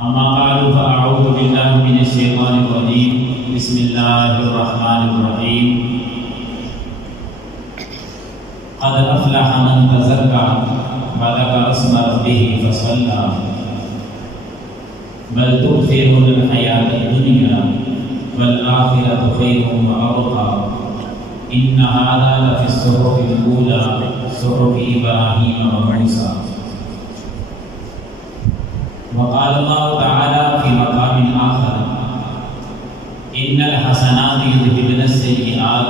أما بعد فأعوذ بالله من الشيطان الرجيم بسم الله الرحمن الرحيم قد أفلح من تزكى وذكر اسم ربه فصلى بل تؤثرون الحياة الدنيا والآخرة خير وأبقى إن هذا لفي الصحف الأولى صحف إبراهيم وموسى. وقال الله تعالى في مقام آخر إن الحسنات يذهبن السيئات.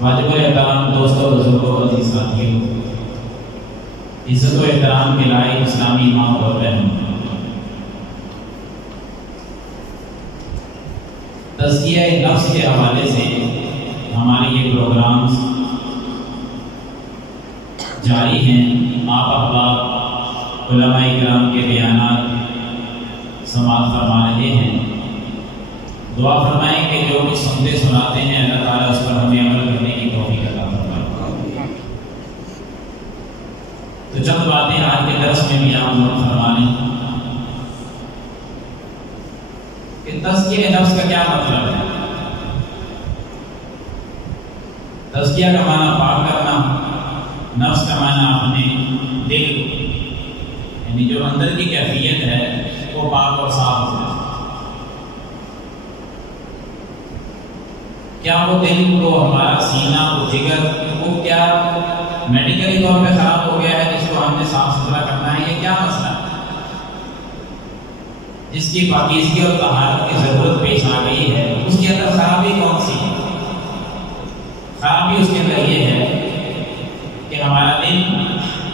واجب احترام دوستوں بزرگوں عزیز ساتھیوں، عزت و احترام کے لائق اسلامی ماں اور بہن، تزکیہ نفس کے حوالے سے ہمارے یہ پروگرامز جاری ہیں. آپ احباب علماء کرام کے بیانات سماعت فرما رہے ہیں. دعا فرمائیں کہ جو کچھ سنتے سناتے ہیں اللہ تعالیٰ اس پر ہمیں عمل کرنے کی توفیق عطا فرمائے. تو چند باتیں آج کے درس میں بھی آپ لوگ فرما لیں کہ تزکیہ نفس کا کیا مطلب ہے. تزکیہ کا معنی پاک کرنا، نفس کا معنی اپنے دل، یعنی جو اندر کی کیفیت ہے وہ پاک اور صاف ہو جائے. کیا وہ دل کو، ہمارا سینہ، وہ جگر، وہ کیا میڈیکلی طور پہ خراب ہو گیا ہے جس کو ہم نے صاف ستھرا کرنا ہے؟ یہ کیا مسئلہ ہے جس کی پاکیزگی اور طہارت کی ضرورت پیش آ گئی ہے؟ اس کے اندر خرابی کون سی ہے؟ خرابی اس کے اندر یہ ہے کہ ہمارا دل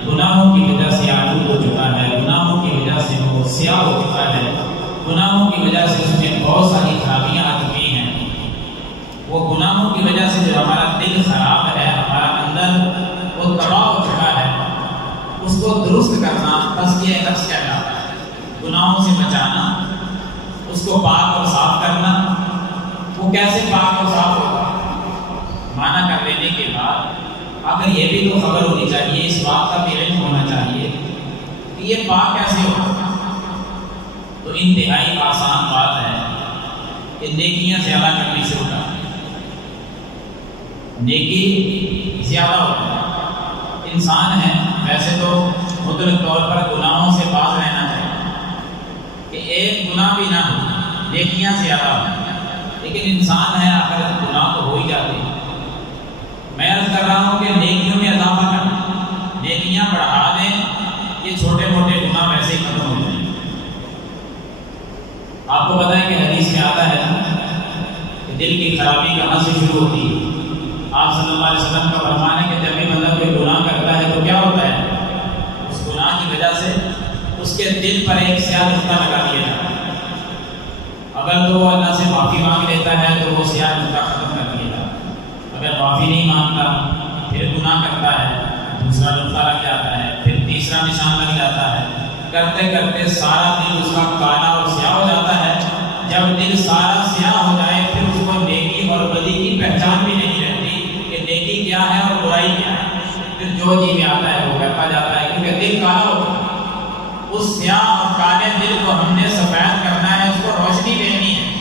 گناہوں کی وجہ سے آلود ہو چکا ہے، گناہوں کی وجہ سے وہ سیاہ ہو چکا ہے، گناہوں کی وجہ سے اس میں بہت ساری خرابیاں آ چکی ہیں. وہ گناہوں کی وجہ سے جو ہمارا دل خراب ہے، ہمارا اندر وہ تباہ ہو چکا ہے، اس کو درست کرنا تزکیہ نفس کہلاتا ہے. گناہوں سے بچانا، اس کو پاک اور صاف کرنا. وہ کیسے پاک اور صاف ہوگا؟ معنی کر لینے کے بعد اگر یہ بھی تو خبر ہونی چاہیے، اس بات کا بھی علم ہونا چاہیے کہ یہ پاک کیسے ہوگا. تو انتہائی آسان بات ہے کہ نیکیاں زیادہ کرنے سے ہوتا ہے. نیکی زیادہ ہوتا ہے. انسان ہے ویسے تو مطلق طور پر گناہوں سے باز رہنا چاہیے کہ ایک گناہ بھی نہ ہو، نیکیاں زیادہ ہو. لیکن انسان ہے آخر گناہ تو ہو ہی جاتے ہیں. میں عرض کر رہا ہوں کہ نیکیوں میں اضافہ کرنا، نیکیاں بڑھا دیں، یہ چھوٹے موٹے گناہ ویسے ہی ختم ہو جائیں. آپ کو پتہ ہے کہ حدیث میں آتا ہے نا کہ دل کی خرابی کہاں سے شروع ہوتی ہے. آپ صلی اللہ علیہ وسلم کا فرمان ہے کہ جب بھی بندہ کوئی گناہ کرتا ہے تو کیا ہوتا ہے؟ اس گناہ کی وجہ سے اس کے دل پر ایک سیاہ نقطہ لگا دیا جاتا ہے. اگر تو وہ اللہ سے معافی مانگ لیتا ہے تو وہ سیاہ نقطہ ختم کر دیا جاتا ہے. اگر معافی نہیں مانگتا، پھر گناہ کرتا ہے، دوسرا نقطہ لگ جاتا ہے، پھر تیسرا نشان لگ جاتا ہے. کرتے کرتے سارا دل اس کا کالا اور سیاہ ہو جاتا ہے. جب دل سارا سیاہ ہو جائے پھر اس کو نیکی اور بدی کی پہچان بھی نہیں رہتی کہ نیکی کیا ہے اور برائی کیا ہے. پھر جو جی میں آتا ہے وہ کرتا جاتا ہے کیونکہ دل کالا ہو چکا ہے. اس سیاہ اور کالے دل کو ہم نے سفید کرنا ہے، اس کو روشنی دینی ہے.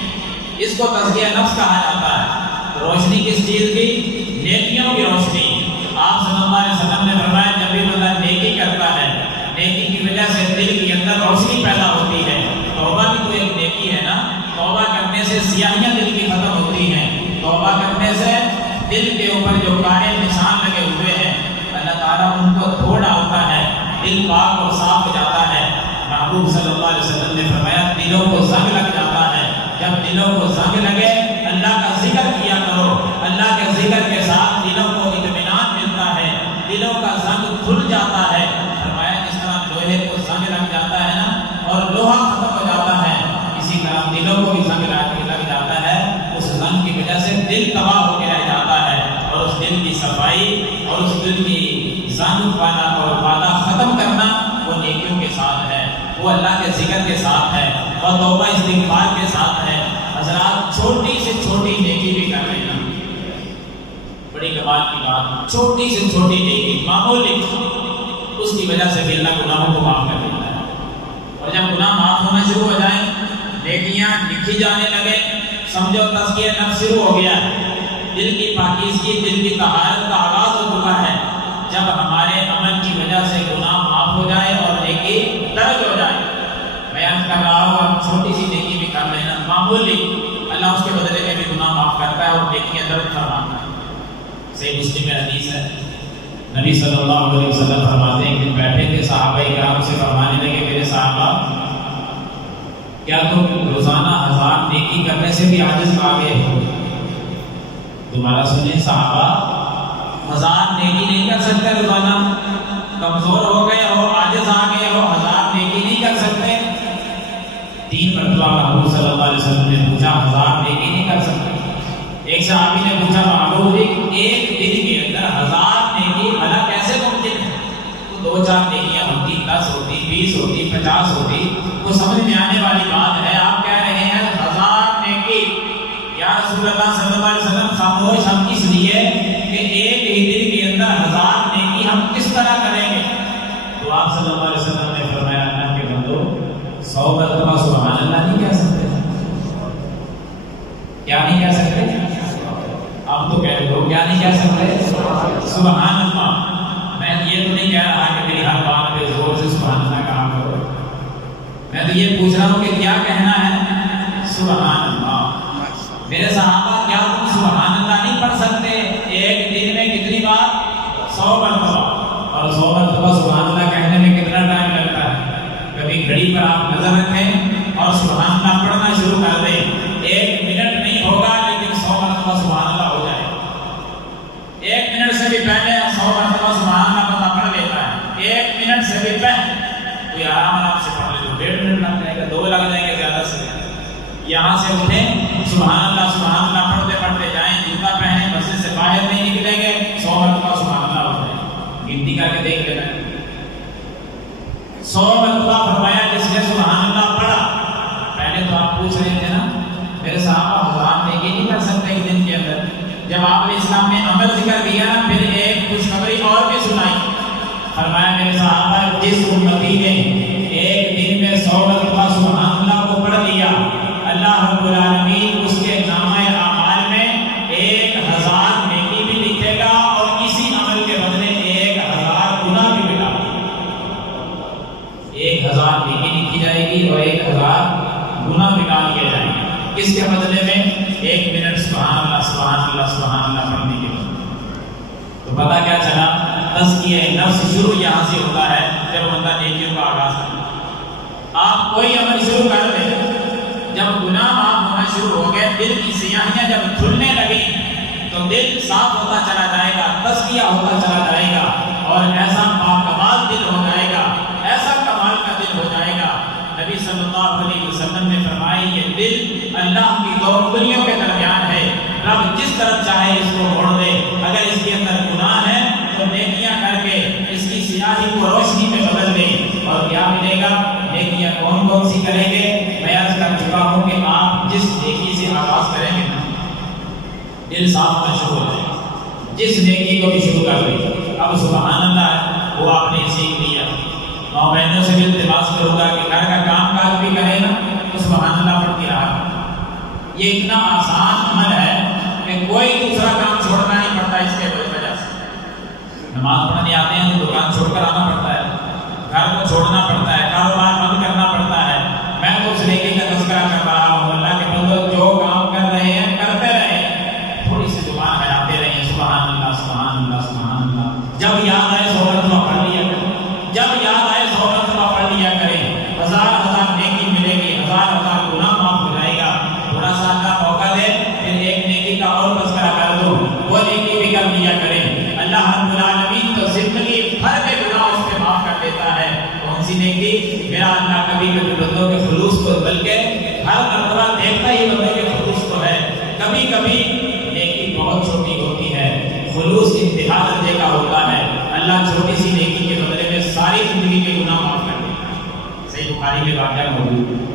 اس کو تزکیہ نفس کہا جاتا ہے. روشنی کس چیز کی؟ نیکیوں کی روشنی. آپ صلی اللہ علیہ وسلم نے فرمایا جب بھی بندہ نیکی کرتا ہے، نیکی کی وجہ سے دل کے اندر روشنی پیدا ہوتی ہے. توبہ بھی تو ایک نیکی ہے نا. توبہ کرنے سے سیاہیاں دل کی ختم ہوتی ہیں. توبہ کرنے سے دل کے اوپر جو کالے نشان لگے ہوئے ہیں اللہ تعالیٰ ان کو دھو ڈالتا ہے. دل پاک اور صاف ہو جاتا ہے. محبوب صلی اللہ علیہ وسلم نے فرمایا دلوں کو زنگ لگ جاتا ہے. جب دلوں کو زنگ لگے اللہ کا ذکر کیا کرو. اللہ کے ذکر کے ساتھ دلوں کو اطمینان ملتا ہے، دلوں کا زنگ کھل جاتا ہے. فرمایا جس طرح لوہے کو زنگ لگ جاتا ہے نا اور لوہا ختم ہو جاتا ہے، اسی طرح دلوں کو بھی زنگ لگ جاتا ہے. اس زنگ کی وجہ سے دل تباہ ہو کے رہ جاتا ہے اور اس دل کی صفائی اور اس دل کی زنگ پانا اور وعدہ ختم کرنا وہ نیکیوں کے ساتھ ہے، وہ اللہ کے ذکر کے ساتھ ہے، وہ توبہ استغفار کے ساتھ ہے. حضرات چھوٹی سے چھوٹی نیکی بھی کر رہے ہیں. بڑی کمال کی بات، چھوٹی سے چھوٹی نیکی معمولی اس کی وجہ سے بھی اللہ گناہوں کو معاف کر دیتا ہے. اور جب گناہ معاف ہونا شروع ہو جائیں، نیکیاں لکھی جانے لگے، سمجھو تزکیہ نفس شروع ہو گیا، دل کی پاکیزگی، دل کی طہارت کا آغاز ہو چکا ہے. جب ہمارے عمل کی وجہ سے گناہ معاف ہو جائے اور نیکی درج ہو جائے، بیان کر رہا ہوں اب چھوٹی سی نیکی بھی کر لینا معمولی، اللہ اس کے بدلے میں بھی گناہ معاف کرتا ہے اور نیکیاں درج فرماتا ہے. صحیح مسلم میں حدیث ہے، نبی صلی اللہ علیہ وسلم فرماتے ہیں کہ بیٹھے تھے صحابہ کرام سے فرمانے لگے، میرے صحابہ کیا تم روزانہ 1000 نیکی کرنے سے بھی عاجز آ گئے ہو؟ دوبارہ سنیں، صحابہ 1000 نیکی نہیں کر سکتے روزانہ؟ کمزور ہو گئے ہو، عاجز آ گئے ہو، 1000 نیکی نہیں کر سکتے؟ 3 مرتبہ حضور صلی اللہ علیہ وسلم نے پوچھا 1000 نیکی نہیں کر سکتے؟ ایک صحابی نے پوچھا معبود ایک دن کے اندر 1000 نیکی بھلا کیسے ممکن ہے؟ تو 2-4 نیکیاں ہوتی، 10 ہوتی، 20 ہوتی، 50 ہوتی، وہ سمجھ میں آنے والی بات ہے. آپ کہہ رہے ہیں 1000 نیکی، یا رسول اللہ صلی اللہ علیہ وسلم خاموش ہم اس لیے کہ ایک ہی دن کے اندر 1000 نیکی ہم کس طرح کریں گے؟ تو آپ صلی اللہ علیہ وسلم نے فرمایا اللہ کے بندو 100 مرتبہ سبحان اللہ نہیں کہہ سکتے؟ کیا نہیں کہہ سکتے؟ اب تو کہہ دو کیا نہیں کہہ سکتے؟ سبحان اللہ. میں یہ تو نہیں کہہ رہا کہ میری ہر بات پہ زور سے سبحان اللہ کہا کرو، میں تو یہ پوچھ رہا ہوں کہ کیا کہنا ہے؟ سبحان اللہ. میرے صحابہ کیا تم سبحان اللہ نہیں پڑھ سکتے؟ ایک دن میں کتنی بار؟ 100 مرتبہ. اور 100 مرتبہ سبحان اللہ کہنے میں کتنا ٹائم لگتا ہے؟ کبھی گھڑی پر آپ نظر رکھیں اور سبحان اللہ پڑھنا شروع کر دیں، 1 منٹ نہیں ہوگا لیکن 100 مرتبہ سبحان اللہ ہو جائے. 1 منٹ سے بھی پہلے 100 مرتبہ سبحان اللہ بندہ پڑھ لیتا ہے. 1 منٹ سے بھی پہلے کوئی آرام سے پڑھ لے تو 1.5 منٹ لگ جائے گا، 2 لگ جائیں گے زیادہ سے زیادہ. یہاں سے اٹھیں سبحان اللہ پڑھتے پڑھتے جائیں، جوتا پہنے مسجد سے باہر نہیں نکلیں گے، 100 مرتبہ سبحان اللہ ہو جائے. گنتی کر کے دیکھ لینا. 100 مرتبہ فرمایا جس نے سبحان اللہ پڑھا. پہلے تو آپ پوچھ رہے تھے نا میرے صحابہ 1000 نیکی نہیں کر سکتے ایک دن کے اندر. جب آپ نے اسلام میں عمل ذکر کیا نا، پھر ایک خوشخبری اور بھی سنائی. فرمایا میرے صحابہ جس امتی نے ایک دن میں 100 مرتبہ سبحان اللہ کو پڑھ لیا، اللہ رب العالمین اس کے نامہ اعمال میں 1000 نیکی بھی لکھے گا اور اسی عمل کے بدلے 1000 گناہ بھی مٹا دے گا. 1000 نیکی لکھی جائے گی اور 1000 گناہ مٹا دیے جائیں گے. کس کے بدلے میں؟ 1 منٹ سبحان اللہ سبحان اللہ سبحان اللہ پڑھنے کے بدلے. تو پتہ کیا چلا؟ تزکیہ نفس شروع یہاں سے ہوتا ہے جب بندہ نیکیوں کا آغاز کرتا ہے. آپ کوئی عمل شروع کر دیں، جب گناہ معاف ہونا شروع ہو گئے، دل کی سیاہیاں جب کھلنے لگی تو دل صاف ہوتا چلا جائے گا، تزکیہ ہوتا چلا جائے گا اور ایسا باکمال دل ہو جائے گا، ایسا کمال کا دل ہو جائے گا. نبی صلی اللہ علیہ وسلم نے فرمایا یہ دل اللہ کی 2 انگلیوں کے درمیان ہے، رب جس طرف چاہے اس کو موڑ دے. اگر اس کے اندر گناہ ہے تو نیکیاں کر کے اس کی سیاہی کو روشنی میں بدل دے. اور کیا ملے گا؟ نیکیاں کون کون سی کریں گے؟ میں عرض کر چکا ہوں کہ آپ جس نیکی سے آغاز کریں گے نا، دل صاف ہونا شروع ہو جائے گا. جس نیکی کو بھی شروع کر دیں، اب سبحان اللہ ہے وہ آپ نے سیکھ لیا. 9 بہنوں سے بھی التماس کروں گا کہ گھر کا کام کاج بھی کرے نا تو سبحان اللہ پڑھتی رہا. یہ اتنا آسان عمل ہے کہ کوئی دوسرا کام چھوڑنا نہیں پڑتا. اس کے وجہ سے نماز پڑھنے آتے ہیں تو دکان چھوڑ کر آنا پڑتا ہے، گھر کو چھوڑنا پڑتا ہے، کاروبار بند کرنا پڑتا ہے. میں تو اس نیکی کا تذکرہ کر رہا ہوں. اللہ کے بندو جو کام کر رہے ہیں کرتے رہے، تھوڑی سی زبان ہلاتے رہے سبحان اللہ سبحان اللہ سبحان اللہ. جب یاد آئے 100 مرتبہ پڑھ لیا کریں، جب یاد آئے 100 مرتبہ پڑھ لیا کریں. 1000 نیکی ملے گی، 1000 گناہ معاف ہو جائے گا. تھوڑا سا اللہ موقع دے پھر ایک نیکی کا اور تذکرہ کر دو، وہ نیکی بھی کر لیا کریں. اللہ رب العالمین تو زندگی بھر کے گناہ اس پہ معاف کر دیتا ہے. کون سی نیکی؟ میرا اللہ کبھی کبھی بندوں کے خلوص کو، بلکہ ہر مرتبہ دیکھتا ہی بندوں کے خلوص کو ہے. کبھی کبھی نیکی بہت چھوٹی ہوتی ہے، خلوص انتہا درجے کا ہوتا ہے. اللہ چھوٹی سی نیکی کے بدلے میں ساری زندگی کے گناہ معاف کر دیتا ہے. صحیح بخاری میں واقعہ موجود ہے.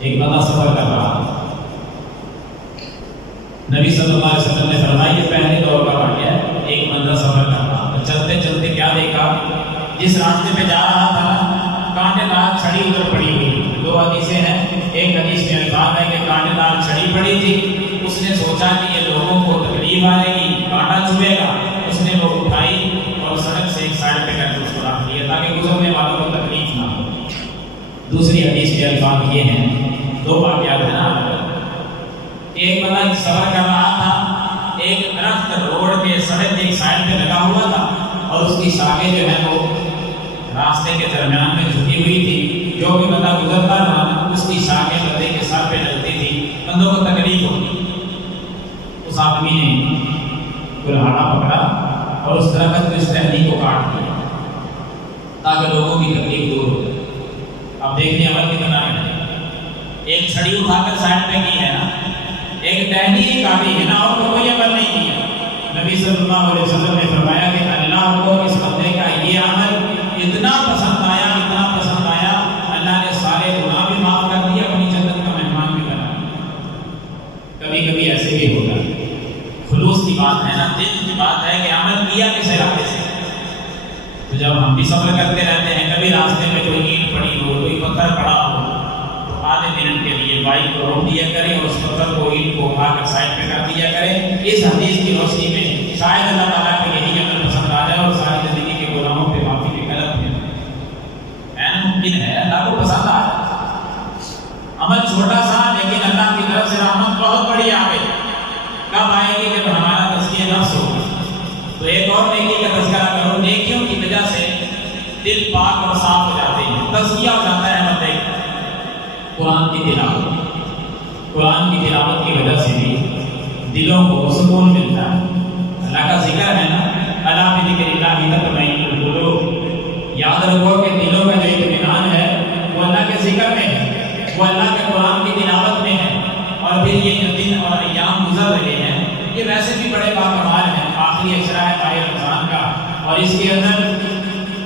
ایک بندہ سفر کر رہا، نبی صلی اللہ علیہ وسلم نے فرمایا یہ پہلے دور کا واقعہ ہے. ایک بندہ سفر کر رہا، چلتے چلتے کیا دیکھا؟ جس راستے پہ جا رہا تھا کانٹے دار چھڑی ادھر پڑی ہوئی. 2 حدیثیں ہیں. ایک حدیث میں الفاظ ہے کہ کانٹے دار چھڑی پڑی تھی. اس نے سوچا کہ یہ لوگوں کو تکلیف آئے گی, کانٹا چبھے گا. اس نے وہ اٹھائی اور سڑک سے ایک سائڈ پہ کر کے اس کو رکھ دیا تاکہ گزرنے والوں کو تکلیف نہ ہو. دوسری حدیث کے الفاظ یہ ہیں, 2 واقعات ہیں نا. ایک بندہ سفر کر رہا تھا, ایک درخت روڈ کے سڑک کے ایک سائڈ پہ لگا ہوا تھا اور اس کی شاخیں جو ہے وہ راستے کے درمیان میں جھکی ہوئی تھی. جو بھی بندہ گزرتا رہا اس کی شاخیں بندے کے سر پہ لگتی تھی, بندوں کو تکلیف ہوتی. اس آدمی نے کلہاڑا پکڑا اور اس درخت کو, اس ٹہنی کو کاٹ دیا تاکہ لوگوں کی تکلیف دور ہو جائے. اب دیکھنے عمل کتنا ہے. ایک چھڑی اٹھا کر سائڈ پہ کی ہے نا, ایک ٹہنی ہی کاٹی ہے نا, اور تو کوئی عمل نہیں کیا. نبی صلی اللہ علیہ وسلم نے فرمایا کہ اللہ کو اس بندے کا یہ عمل اتنا پسند آیا, اتنا پسند آیا, اللہ نے سارے گناہ بھی معاف کر دیا, اپنی جنت کا مہمان بھی بنا. کبھی کبھی ایسے بھی ہوتا ہے. خلوص کی بات ہے نا, دل کی بات ہے کہ عمل کیا کس ارادے سے. تو جب ہم بھی سفر کرتے رہتے ہیں, کبھی راستے میں کوئی اینٹ پڑی ہو, کوئی پتھر پڑا ہو, تو آدھے منٹ کے لیے بائک کو روک دیا کریں اور اس پتھر کو, اینٹ کو اٹھا کر سائڈ پہ کر دیا کریں. اس حدیث کی روشنی میں شاید اللہ تعالیٰ کو یہی عمل پسند آ جائے اور ساری زندگی کے گناہوں پہ معافی کے قدم پہ ممکن ہے اللہ کو پسند آ جائے. عمل چھوٹا سا لیکن اللہ کی طرف سے رحمت بہت بڑی آ گئی. کب آئے گی جب ہمارا تزکیہ نفس ہوگا. تو ایک اور نیکی کا تذکرہ کرو. نیکیوں کی وجہ سے دل پاک اور صاف ہو جاتے ہیں, تزکیہ ہو جاتا ہے بندے. قرآن کی تلاوت, قرآن کی تلاوت کی وجہ سے بھی دلوں کو سکون ملتا ہے. اللہ کا ذکر ہے نا, الا بذکر اللہ تطمئن القلوب. یاد رکھو کہ دلوں کا جو اطمینان ہے وہ اللہ کے ذکر میں ہے, وہ اللہ کے قرآن کی تلاوت میں ہے. اور پھر یہ جو دن اور ایام گزر رہے ہیں یہ ویسے بھی بڑے باکمال ہیں. آخری اشرا ہے ماہ رمضان کا, اور اس کے اندر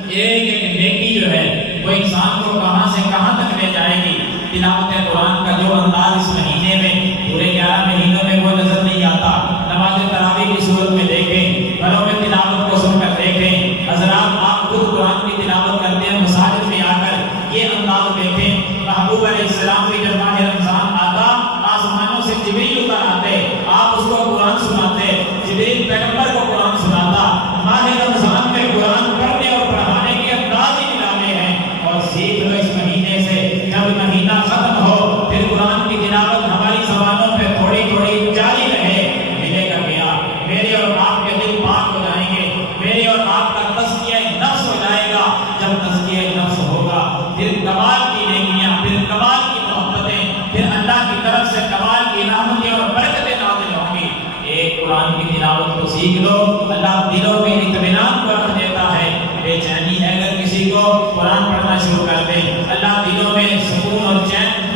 ایک ایک نیکی جو ہے وہ انسان کو کہاں سے کہاں تک لے جائے گی. تلاوت قرآن کا جو انداز اس مہینے میں, پورے 11 مہینوں میں وہ نظر نہیں آتا. نماز تراویح کی صورت میں دیکھیں, گھروں میں تلاوت کو سن کر دیکھیں. حضرات آپ خود قرآن کی تلاوت کرتے ہیں مساجد میں آ کر, یہ انداز دیکھیں. محبوب علیہ السلام بھی جب ماہ رمضان آتا آسمانوں سے جبریل اتر آتے, آپ اس کو قرآن سناتے. جبریل پیغمبر کو قرآن سناتا. ماہ رمضان میں قرآن پڑھنے اور پڑھانے کے انداز ہی نرانے ہیں. اور سیکھ لو اس مہینے سے, جب مہینہ ختم ہو پھر قرآن کی تلاوت ہماری زبانوں پہ تھوڑی تھوڑی جاری رہے. ملے گا کیا؟ میرے اور آپ کے دل پاک ہو جائیں گے, میرے اور آپ کا تزکیہ نفس ہو جائے گا. جب تزکیہ نفس ہوگا پھر کمال کی نیکیاں, پھر کمال کی محبتیں, پھر اللہ کی طرف سے کمال کی رحمتیں اور برکتیں نازل ہوں گی. ایک قرآن کی تلاوت کو سیکھ لو, اللہ دلوں میں اطمینان کو رکھ دیتا ہے. بے چینی ہے اگر کسی کو قرآن پڑھنا شروع کر دے, اللہ دلوں میں سکون اور چین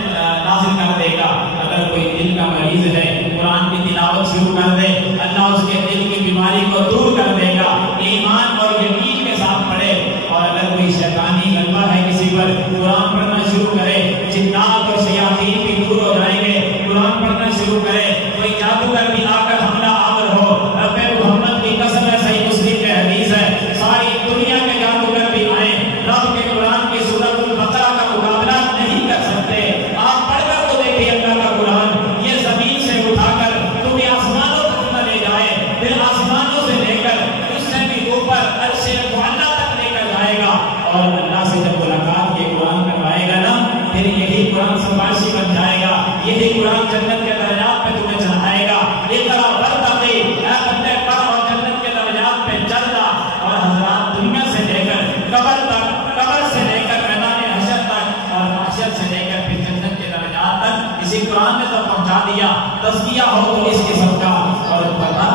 نازل کر دے گا. اگر کوئی دل کا مریض ہے قرآن کی تلاوت شروع کر دے, اللہ اس کے دل کی بیماری کو دور کر دے گا. ایمان اور یقین کے ساتھ پڑھے. اور اگر کوئی شیطانی غلبہ ہے کسی پر, قرآن پڑھنا شروع کرے, جنات اور شیاطین بھی دور ہو جائیں گے. قرآن پڑھنا شروع کرے. کوئی جادوگر بھی آ کر حملہ آور ہو, رب محمد کی قسم ہے, صحیح مسلم میں حدیث ہے, ساری دنیا کے جادوگر بھی آئیں, رب کے قرآن کی سورۃ البقرہ کا مقابلہ نہیں کر سکتے. آپ پڑھ کر تو دیکھیے اللہ کا قرآن, یہ زمین سے اٹھا کر تمہیں آسمانوں تک نہ لے جائے, پھر آسمانوں سے لے کر اس سے بھی اوپر عرش معلیٰ تک لے کر جائے گا. اور اللہ سے جب ملاقات یہ قرآن کروائے گا نا, پھر یہی قرآن سفارشی بن جائے گا, یہی قرآن جنت کے درجات پہ تمہیں چڑھائے گا. یہ طرح برتقی اے بندے پڑھ اور جنت کے درجات پہ چڑھ جا. اور حضرات دنیا سے لے کر قبر تک, قبر سے لے کر میدان حشر تک, اور حشر سے لے کر پھر جنت کے درجات تک اسی قرآن نے تو پہنچا دیا. تزکیہ ہو تو اس قسم کا. اور پتہ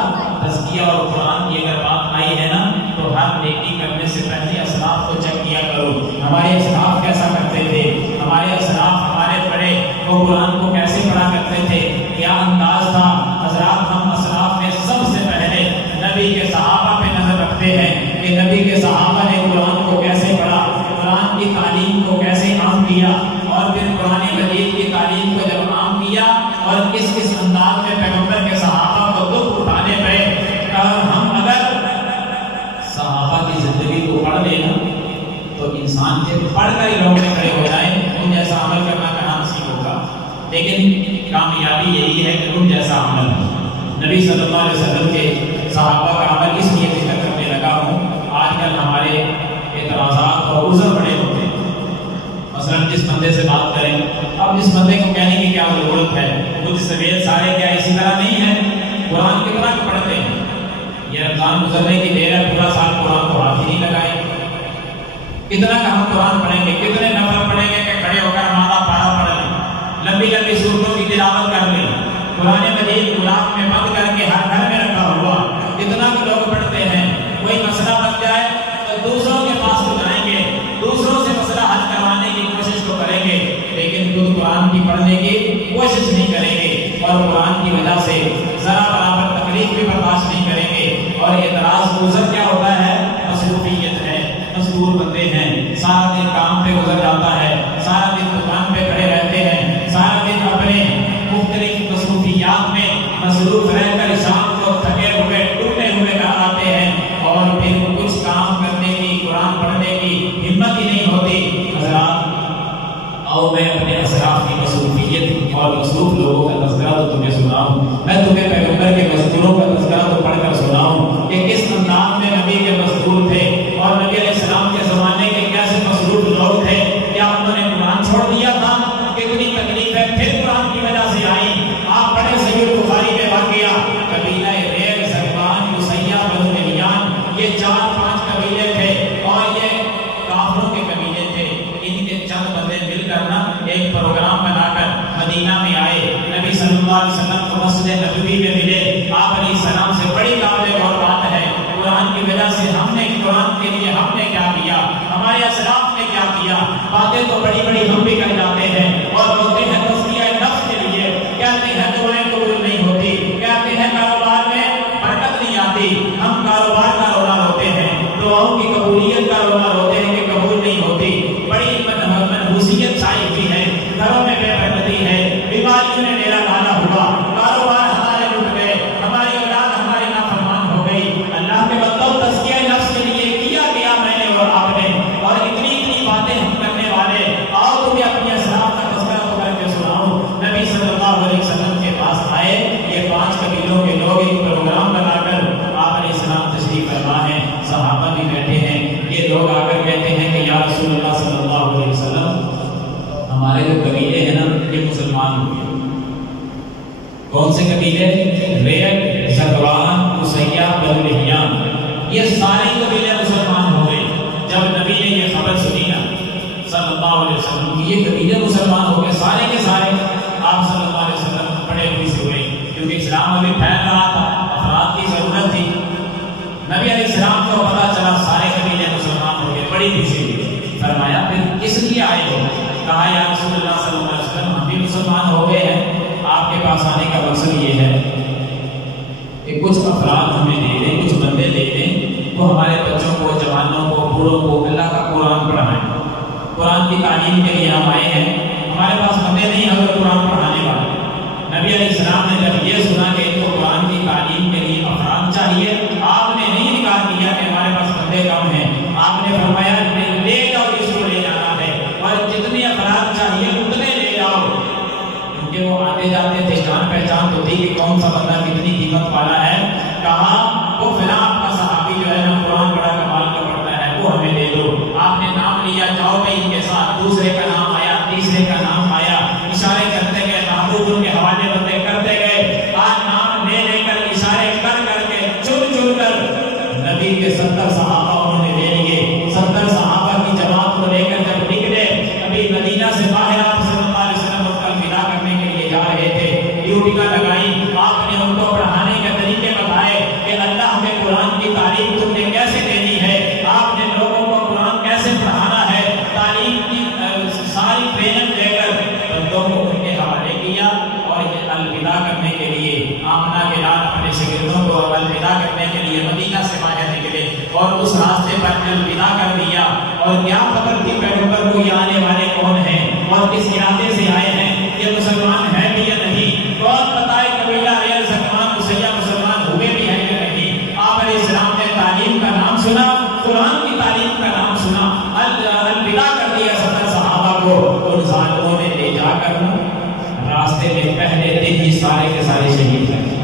تزکیہ اور قرآن کی اگر بات آئی ہے نا, تو ہر نیکی کرنے سے پہلے اسلاف کو چیک کیا کرو. ہمارے اسلاف کیسا کرتے تھے, ہمارے اسلاف ہمارے بڑے وہ قرآن کو کیسے پڑھا کرتے تھے, کیا انداز تھا. حضرات ہم اسلاف میں سب سے پہلے نبی کے صحابہ پہ نظر رکھتے ہیں کہ نبی کے صحابہ نے قرآن کو کیسے پڑھا, قرآن کی تعلیم کو کیسے عام کیا, اور پھر قرآن مجید کی تعلیم کو جب عام کیا اور کس کس انداز میں پیغمبر کے صحابہ کو دکھ اٹھانے پہ. ہم اگر صحابہ کی زندگی کو پڑھ لینا تو انسان سے پڑھ کر ہی لوگ میں کھڑے ہو جائیں، ان جیسا عمل کرنا کہاں نصیب ہوگا؟ لیکن کامیابی یہی ہے کہ ان جیسا عمل ہے۔ نبی صلی اللہ علیہ وسلم کے صحابہ کا عمل اس لیے ذکر کرنے لگا ہوں، آج کل ہمارے اعتراضات اور عذر بڑے ہوتے ہیں۔ مثلا جس بندے سے بات کریں، اب اس بندے کو کہنے کی کیا ضرورت ہے، کچھ سویت سارے کیا اسی طرح نہیں ہے؟ قرآن کتنا پڑھتے ہیں؟ یہ رمضان گزرنے کی دیر ہے، پورا سال قرآن کو ہاتھ ہی نہیں لگائے۔ کتنا کا ہم قرآن پڑھیں گے، کتنے نفر پڑھیں گے کہ کھڑے ہو کر مادہ پارا پڑھ لیں، لمبی لمبی صورتوں کی تلاوت کر لیں، قرآن مجید غلاف میں بند کر کے ہر گھر میں رکھا ہوا، کتنا کے لوگ پڑھتے ہیں۔ کوئی مسئلہ بن جائے تو دوسروں کے پاس تو جائیں گے، دوسروں سے مسئلہ حل کروانے کی کوشش تو کریں گے، لیکن خود قرآن کی پڑھنے کی کوشش نہیں کریں گے، اور قرآن کی وجہ سے ذرا برابر تکلیف بھی برداشت نہیں کریں گے۔ اور اعتراض عذر کیا ہوتا ہے؟ مصروفیت ہے، مزدور بندے ہیں، سارا دن کام پہ گزر جاتا ہے، سارا دن دکان پہ کھڑے رہتے ہیں، سارا دن اپنے مختلف مصروفیات میں مصروف رہ کر شام کو تھکے ہوئے ٹوٹے ہوئے گھر آتے ہیں، اور پھر کچھ کام کرنے کی، قرآن پڑھنے کی ہمت ہی نہیں ہوتی۔ حضرات آؤ میں اپنے اسراف کی مصروفیت اور مصروف لوگوں کا تذکرہ تو تمہیں سناؤں، میں تمہیں پیغمبر کے مزدوروں کا تذکرہ تو پڑھ کر سناؤں کہ کس انداز میں نبی کے مزدور تھے، اور نبی علیہ السلام کے زمانے کے کیسے مصروف لوگ تھے۔ کیا انہوں نے قرآن چھوڑ دیا تھا؟ کتنی تکلیفیں پھر قرآن کی وجہ سے آئی۔ آپ پڑھیں صحیح بخاری میں واقعہ، قبیلہ ریل، زکوان، مسیہ، بنو نہیان، یہ 4-5 قبیلے تھے، اور یہ کافروں کے قبیلے تھے۔ ان کے چند بندے مل کر نا ایک پروگرام بنا کر مدینہ میں آئے، نبی صلی اللہ علیہ وسلم کو مسجد نبوی میں ملے، آپ علیہ السلام سے بڑی قابل غور بات ہے، قرآن کی وجہ سے ہم نے، قرآن کے لیے ہم نے کیا کیا، ہمارے اسلاف نے کیا کیا۔ باتیں تو بڑی بڑی ہم بھی کر جاتے ہیں، اور ہوتے ہیں تزکیہ نفس کے لیے، کہتے ہیں دعائیں قبول نہیں ہوتی، کہتے ہیں کاروبار میں برکت نہیں آتی، ہم کاروبار کا رونا روتے ہیں، دعاؤں کی قبولیت کا رونا روتے ہیں کہ قبول نہیں ہوتی۔ بڑی منحوسیت چھائی ہوئی ہے، گھروں میں بے برکتی ہے، بیماریوں نے ڈیرا ڈالا ہوا، کاروبار ہمارے لٹ گئے، ہماری اولاد ہماری نافرمان ہو گئی۔ اللہ کے بندوں، تزکیہ نفس کے لیے کیا گیا میں نے اور آپ نے، اور اتنی اتنی باتیں ہم کرنے والے۔ آؤ تمہیں اپنی اسلاف کا تذکرہ تو کر کے سناؤں۔ نبی صلی اللہ علیہ وسلم کے پاس آئے یہ 5 قبیلوں کے لوگ، ایک پروگرام بنا کر آپ علیہ السلام تشریف فرما ہے، صحابہ بھی بیٹھے ہیں۔ یہ لوگ آ کر کہتے ہیں کہ یا رسول اللہ صلی اللہ علیہ وسلم، ہمارے جو قبیلے ہیں نا یہ مسلمان ہو گئے۔ کون سے قبیلے؟ ریل، زکوان، مسیہ، بنو نہیان، یہ سارے قبیلے مسلمان ہو گئے۔ جب نبی نے یہ خبر سنی نا صلی اللہ علیہ وسلم کی، یہ قبیلے مسلمان ہو گئے سارے کے سارے، آپ صلی اللہ علیہ وسلم بڑے خوشی سے ہوئے، کیونکہ اسلام ابھی پھیل رہا تھا، افراد کی ضرورت تھی۔ نبی علیہ السلام کو پتا چلا سارے قبیلے مسلمان ہو گئے، بڑی خوشی ہوئی۔ فرمایا پھر کس لیے آئے ہو؟ کہا یا رسول اللہ صلی اللہ علیہ وسلم، ہم بھی مسلمان ہو گئے ہیں، آپ کے پاس آنے کا مقصد یہ ہے کہ کچھ افراد ہمیں دے دیں، کچھ بندے دے دیں، وہ ہمارے بچوں کو، جوانوں کو، بوڑھوں کو اللہ کا قرآن پڑھائیں۔ قرآن کی تعلیم کے لیے ہم آئے ہیں، ہمارے پاس بندے نہیں ہیں قرآن پڑھانے والے۔ نبی علیہ السلام نے جب یہ سنا کہ ان کو قرآن کی تعلیم کے لیے افراد چاہیے، آپ نے نہیں انکار کیا کہ ہمارے پاس بندے کم ہیں، آپ نے فرمایا لے جاؤ جس کو لے جانا ہے، اور جتنے افراد چاہیے اتنے لے جاؤ، کیونکہ وہ آتے جاتے تھے، جان پہچان تو تھی کہ کون سا بندہ کتنی قیمت والا ہے۔ کہا وہ فلاں آپ کا صحابی جو ہے نا قرآن بڑا کمال کا پڑھتا ہے، وہ ہمیں دے دو۔ آپ نے نام لیا، جاؤ گے ان کے ساتھ، دوسرے کا نام آیا، تیسرے کا نام آیا، اشارے کرتے گئے، محبوب ان کے حوالے بندے کرتے گئے، آج نام لے لے کر، اشارے کر کر کے، چن چن کر نبی کے 70 صحابہ انہوں نے لے لیے۔ 70 صحابہ کی جماعت کو لے کر جب نکلے، ابھی مدینہ سے باہر آپ صلی اللہ علیہ وسلم ان کا الوداع کرنے کے لیے جا رہے تھے، ڈیوٹیاں لگائی، آپ نے ان کو پڑھانے کے طریقے بتائے کہ اللہ میں قرآن کی تعلیم تم نے کیسے دینی ہے، آپ نے لوگوں کو قرآن کیسے پڑھانا ہے، تعلیم کی ساری ٹریننگ دے کر بندوں کو ان کے حوالے کیا، اور یہ الوداع کرنے کے لیے آمنہ کے رات اپنے شاگردوں کو الوداع کرنے کے لیے مدینہ سے باہر نکلے، اور اس راستے پر الوداع کر دیا۔ اور کیا خبر تھی پیغمبر کو یہ آنے والے کون ہیں اور کس ارادے سے آئے ہیں، یہ مسلمان ہے بھی یا نہیں، کون بتائے قبیلہ ریل، زکوان، مسیہ مسلمان ہوئے بھی ہیں یا نہیں۔ آپ علیہ السلام نے تعلیم کا نام سنا، قرآن کی تعلیم کا نام سنا، عرصے میں پہلے دن ہی سارے کے سارے شہید کر دیے.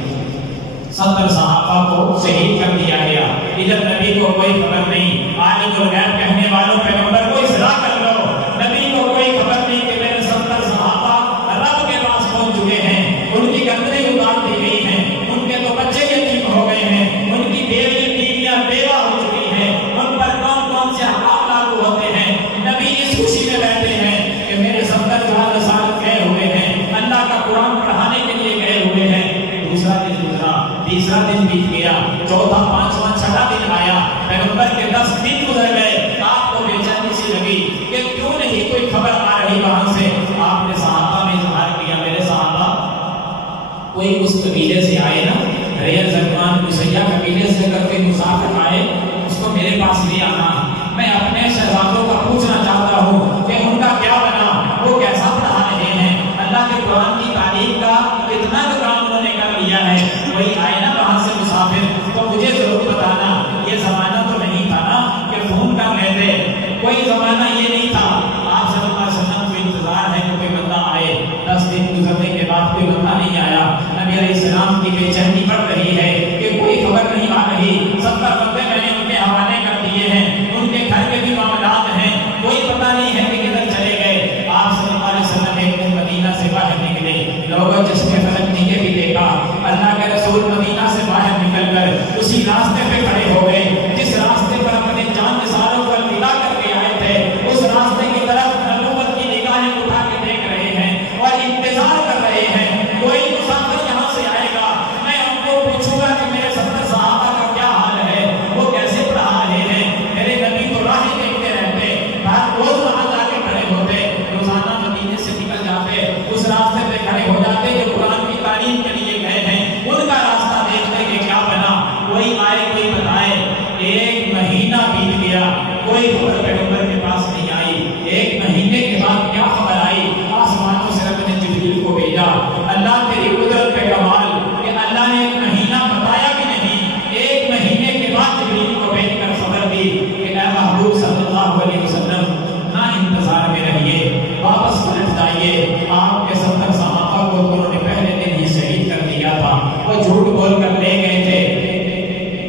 70 صحابہ کو شہید کر دیا گیا. ادھر نبی کو کوئی خبر نہیں. عالم الغیب کہنے والوں پیغمبر کو اصلاح کر لو. نبی کو کوئی خبر نہیں کہ میرے 70 صحابہ رب کے پاس پہنچ چکے ہیں. ان کی گردنیں اتار دی گئی ہیں. ان کے تو بچے یتیم ہو گئے ہیں. ان کی بیویاں بیوہ ہو چکی ہیں. ان پر کون کون سے حقوق لاگو ہوتے ہیں. نبی اس خوشی میں بیٹھے ہیں کہ میرے 70 سال گئے ہوئے ہیں. اللہ کا قرآن پڑھانے کے لیے گئے ہوئے ہیں. دوسرا دن گزرا, تیسرا دن بیت گیا, چوتھا, پانچواں, چھٹا دن آیا. پیغمبر کے 10 دن گزر گئے. آپ کو بے چینی سی لگی کہ کیوں نہیں کوئی خبر آ رہی وہاں سے. آپ نے صحابہ میں اظہار کیا, میرے صحابہ کوئی اس قبیلے سے آئے نا, ریل زکوان مسیح قبیلے سے کر کے مسافر آئے, اس کو میرے پاس لے آنا. میں اپنے شہزادوں کا پوچھنا چاہتا ہوں کہ ان کا کیا بنا, وہ کیسا پڑھا رہے ہیں. اللہ کے قرآن کی تعلیم کا اتنا جو کام انہوں نے کر لیا ہے. وہی آئے نا وہاں سے مسافر, تو مجھے ضرور بتانا. یہ زمانہ تو نہیں تھا نا کہ فون کر لیتے, کوئی زمانہ یہ نہیں تھا. آپ صلی اللہ علیہ وسلم کو انتظار ہے کہ کوئی بندہ آئے. 10 دن گزرنے کے بعد کوئی بندہ نہیں آیا. نبی علیہ السلام کی بے چینی بڑھ رہی ہے کہ کوئی خبر نہیں آ رہی. 70 بندے میں نے ان کے حوالے کر دیے ہیں. ان کے گھر کے بھی معاملات ہیں, کوئی پتہ نہیں ہے کہ کدھر چلے گئے. آپ صلی اللہ علیہ وسلم ایک دن مدینہ سے باہر نکلے. لوگوں چشمے فلک نیچے بھی دیکھا. اللہ کے رسول مدینہ سے باہر نکل کر اسی راستے پہ کھڑے ہو گئے جس راستے پر اپنے جان نثاروں پر ملا کر کے آئے تھے. اس راستے کی طرف نبوت کی نگاہیں اٹھا کے دیکھ رہے ہیں اور انتظار کر رہے ہیں کوئی مسافر یہاں سے آئے گا, میں ان کو پوچھوں گا کہ میرے 70 صحابہ کا کیا حال ہے, وہ کیسے پڑھا رہے ہیں. میرے نبی تو راہیں دیکھتے رہتے, ہر روز وہاں جا کے کھڑے ہوتے, روزانہ مدینے سے نکل جاتے, اس راستے پہ کھڑے ہو جاتے جو قرآن کی تعلیم کے لیے گئے ہیں. ان کا راستہ دیکھتے کہ کیا بنا. کوئی آئے کوئی بتائے. 1 مہینہ بیت گیا, کوئی خبر پیغمبر کے پاس نہیں آئی. 1 مہینے کے بعد کیا خبر آئی, آسمانوں سے رب نے جبریل کو بھیجا. اللہ تیری قدرت پہ کمال کہ اللہ نے 1 مہینہ بتایا بھی نہیں. 1 مہینے کے بعد جبریل کو بھیج کر خبر دی کہ اے محبوب صلی اللہ علیہ وسلم نہ انتظار میں رہیے, واپس پلٹ جائیے. آپ کے 70 صحابہ کو انہوں نے پہلے دن ہی شہید کر دیا تھا. وہ جھوٹ بول کر لے گئے تھے.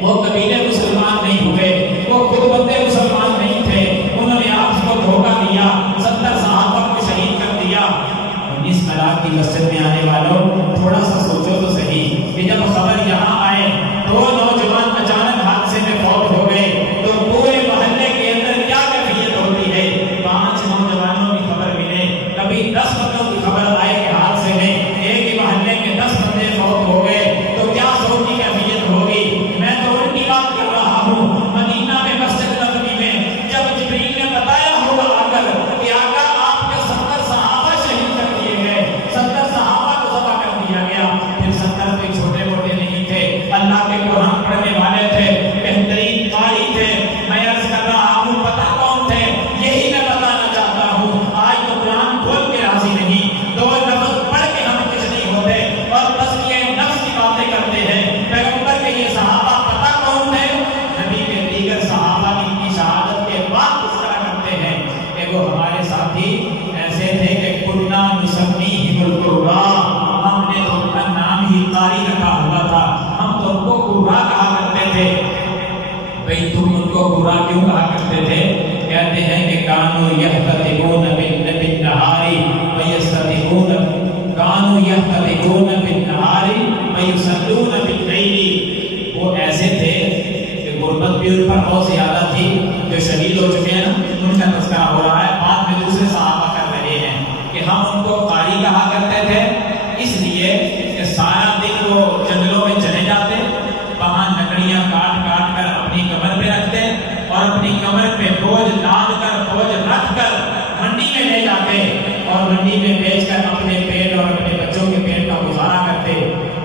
وہ قبیلے مسلمان نہیں ہوئے, وہ خود بندے مسلمان نہیں تھے. انہوں نے آپ کو دھوکہ دیا, 70 صحابہ کو شہید کر دیا. 19 ملاک کی مسجد میں آنے والوں تھوڑا سا سوچو تو صحیح کہ جب خبر یہاں آئے 2 نوجوان اچانک حادثے میں فوت ہو گئے تو پورے محلے کے اندر کیا کیفیت ہوتی ہے. 5 نوجوانوں کی خبر ملے, کبھی 10 بندوں کی خبر آئے کہ حادثے میں ایک ہی محلے کے 10 بندے فوت ہو گئے, تو کیا سوچ کی کیفیت ہوگی. میں تو ان کی بات کر رہا ہوں. مدینہ میں مسجد نبوی میں جب جبریل نے بتایا ہوگا آ کر کہ آقا آپ کے 70 صحابہ شہید کر دیے گئے, 70 صحابہ کو ذبح کر دیا گیا. پھر 70 کوئی چھوٹے موٹے نہیں تھے, اللہ کے قرآن پڑھنے والے تھے, بہترین قاری تھے. میں عرض کر رہا ہوں پتہ کون تھے, یہی میں بتانا چاہتا ہوں. آج تو قرآن کھول کے راضی نہیں, 2 لفظ پڑھ کے ہم کچھ نہیں ہوتے اور تزکیہ نفس کی باتیں کرتے ہیں. پیغمبر کے یہ صحابہ پتہ کون تھے, نبی کے دیگر صحابہ کی شہادت کے بعد اس طرح کرتے ہیں کہ وہ ہمارے ساتھی ایسے تھے کہ کنا نسمیہم القراء, ہم نے تو ان کا نام ہی قاری رکھا ہوا تھا, ہم تو ان کو قراء کہا کرتے تھے. بھئی تم ان کو قراء کیوں کہا کرتے تھے؟ کہتے ہیں کہ کانوا یحتطبون بالنہار ویستتقون, کانوا یحتطبون بالنہار ویصلون باللیل. وہ ایسے تھے کہ غربت بھی ان پر بہت زیادہ تھی. جو شہید ہو چکے ہیں نا ان کا تذکرہ ہو رہا ہے, بعد میں دوسرے صحابہ کر رہے ہیں کہ ہم ان کو قاری کہا کرتے تھے اس لیے کہ سارا دن وہ جنگلوں میں چلے جاتے, وہاں لکڑیاں کاٹ کاٹ کر اپنی کمر پہ رکھتے اور اپنی کمر پہ بوجھ لاد کر بوجھ رکھ کر منڈی میں لے جاتے اور منڈی میں بیچ کر اپنے پیٹ اور اپنے بچوں کے پیٹ کا گزارا کرتے.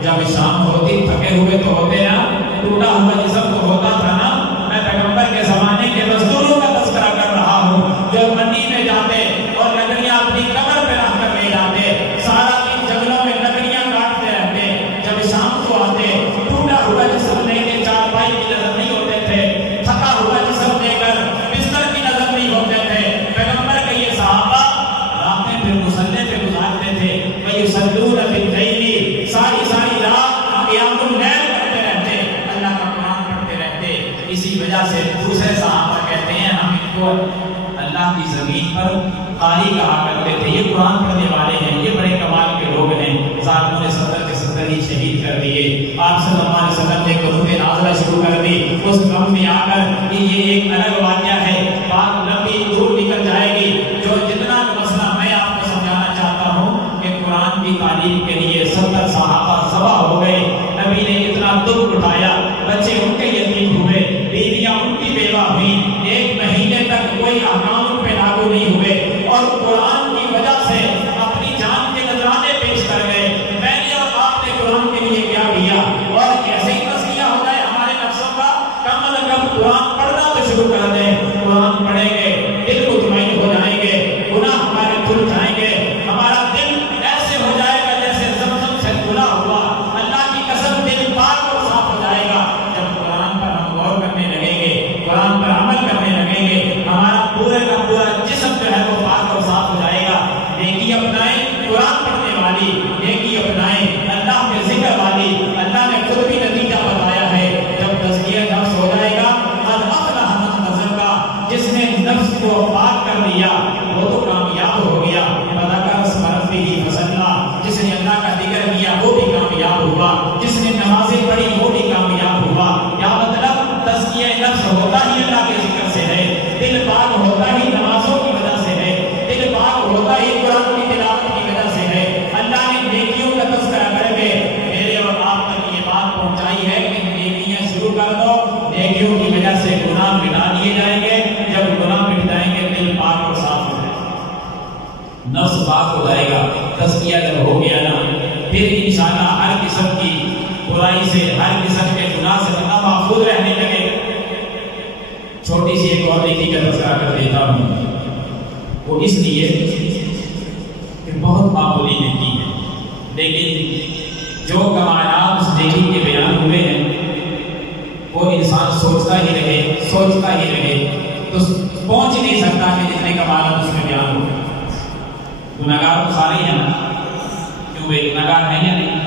جب شام ہوتی تھکے ہوئے تو ہوتے نا, ٹوٹا ہوا جسم تو ہوتا تھا نا. میں پیغمبر کے زمانے کے مزدوروں کا تذکرہ کر رہا ہوں جو منڈی میں جاتے اور لکڑیاں اپنی کمر پہ رکھ کر لے جاتے, سارا دن جنگلوں میں لکڑیاں کاٹتے رہتے. جب شام کو آتے ٹوٹا ہوا جسم لے کے چارپائی کی نظر نہیں ہوتے تھے, تھکا ہوا جسم لے کر بستر کی نظر نہیں ہوتے تھے. پیغمبر کے یہ صحابہ راتیں پھر مصلی پہ گزارتے تھے. وَيُصَلُّونَ کو اللہ کی زمین پر قاری کہا کرتے تھے، یہ قرآن پڑھنے والے ہیں، یہ بڑے کمال کے لوگ ہیں۔ ظالموں نے 70 کے 70 ہی شہید کر دیے۔ آپ صلی اللہ علیہ وسلم نے قرآن نازلہ شروع کر دی، اس غم میں آ کر کہ یہ ایک الگ واقعہ ہے، بات لمبی دور نکل جائے گی۔ جو جتنا مسئلہ میں آپ کو سمجھانا چاہتا ہوں کہ قرآن کی تعلیم کے لیے 70 صحابہ ذبح ہو گئے، نبی نے اتنا دکھ اٹھایا، بچے ان کے یتیم ہوئے، بیویاں ان کی بیوہ ہوئی، 1 مہینے تک کوئی احکام ان پہ لاگو نہیں ہوئے، اور قرآن کی وجہ سے اپنی جان کے نذرانے پیش کر گئے۔ میں نے اور آپ نے قرآن کے لیے کیا کیا؟ اور کیسے ہی تزکیہ ہو جائے ہمارے نفسوں کا، کم از کم قرآن پڑھنا تو شروع کر دیں۔ قرآن پڑھیں گے، دل مطمئن ہو جائیں گے، گناہ ہمارے دھل جائیں گے، ہمارا دل ایسے ہو جائے گا جیسے زمزم سے کھلا ہوا، اللہ کی قسم دل پاک اور صاف ہو جائے گا۔ جب قرآن پر ہم غور کرنے لگیں گے، قرآن پر عمل کرنے لگیں گے، ہمارا پورے کا پورا جسم جو ہے وہ پاک اور صاف ہو جائے گا۔ نیکی اپنائیں قرآن پڑھنے والی، نیکی اپنائیں اللہ کے ذکر والی۔ اللہ نے خود بھی نتیجہ بتایا ہے، جب تزکیہ نفس ہو جائے گا، قد افلح من تزکا، جس نے نفس کو پاک کر لیا وہ تو کامیاب ہو گیا۔ فذکر اسم ربہ فصلی، جس نے اللہ کا ذکر کیا وہ بھی کامیاب ہوا، جس نے نمازیں پڑھی وہ بھی کامیاب ہوا۔ کیا مطلب؟ تزکیہ نفس ہوتا ہی اللہ کے ذکر سے ہے، دل پاک ہوتا ہی نمازوں کی وجہ سے ہے، دل پاک ہوتا ہی قرآن کی تلاوت کی وجہ سے ہے۔ اللہ نے نیکیوں کا تذکرہ کر کے میرے اور آپ تک یہ بات پہنچائی ہے کہ نیکیاں شروع کر دو، نیکیوں کی وجہ سے گناہ مٹا دیے جائیں گے۔ جب گناہ مٹ جائیں گے دل پاک اور صاف ہو جائے گا، نفس پاک ہو جائے گا۔ تزکیہ جب ہو گیا نا، پھر انشاءاللہ ہر قسم کی برائی سے، ہر قسم کے گناہ سے بندہ محفوظ رہنے لگے۔ چھوٹی سی ایک اور نیکی کا تذکرہ کر دیتا ہوں، وہ اس لیے کہ بہت معمولی نیکی ہے، لیکن جو کمالات اس نیکی کے بیان ہوئے ہیں وہ انسان سوچتا ہی رہے تو پہنچ نہیں سکتا کہ جتنے کمالات اس میں بیان ہوئے۔ گناہگار تو سارے ہیں نا، کیوں بھائی گناہگار ہیں یا نہیں؟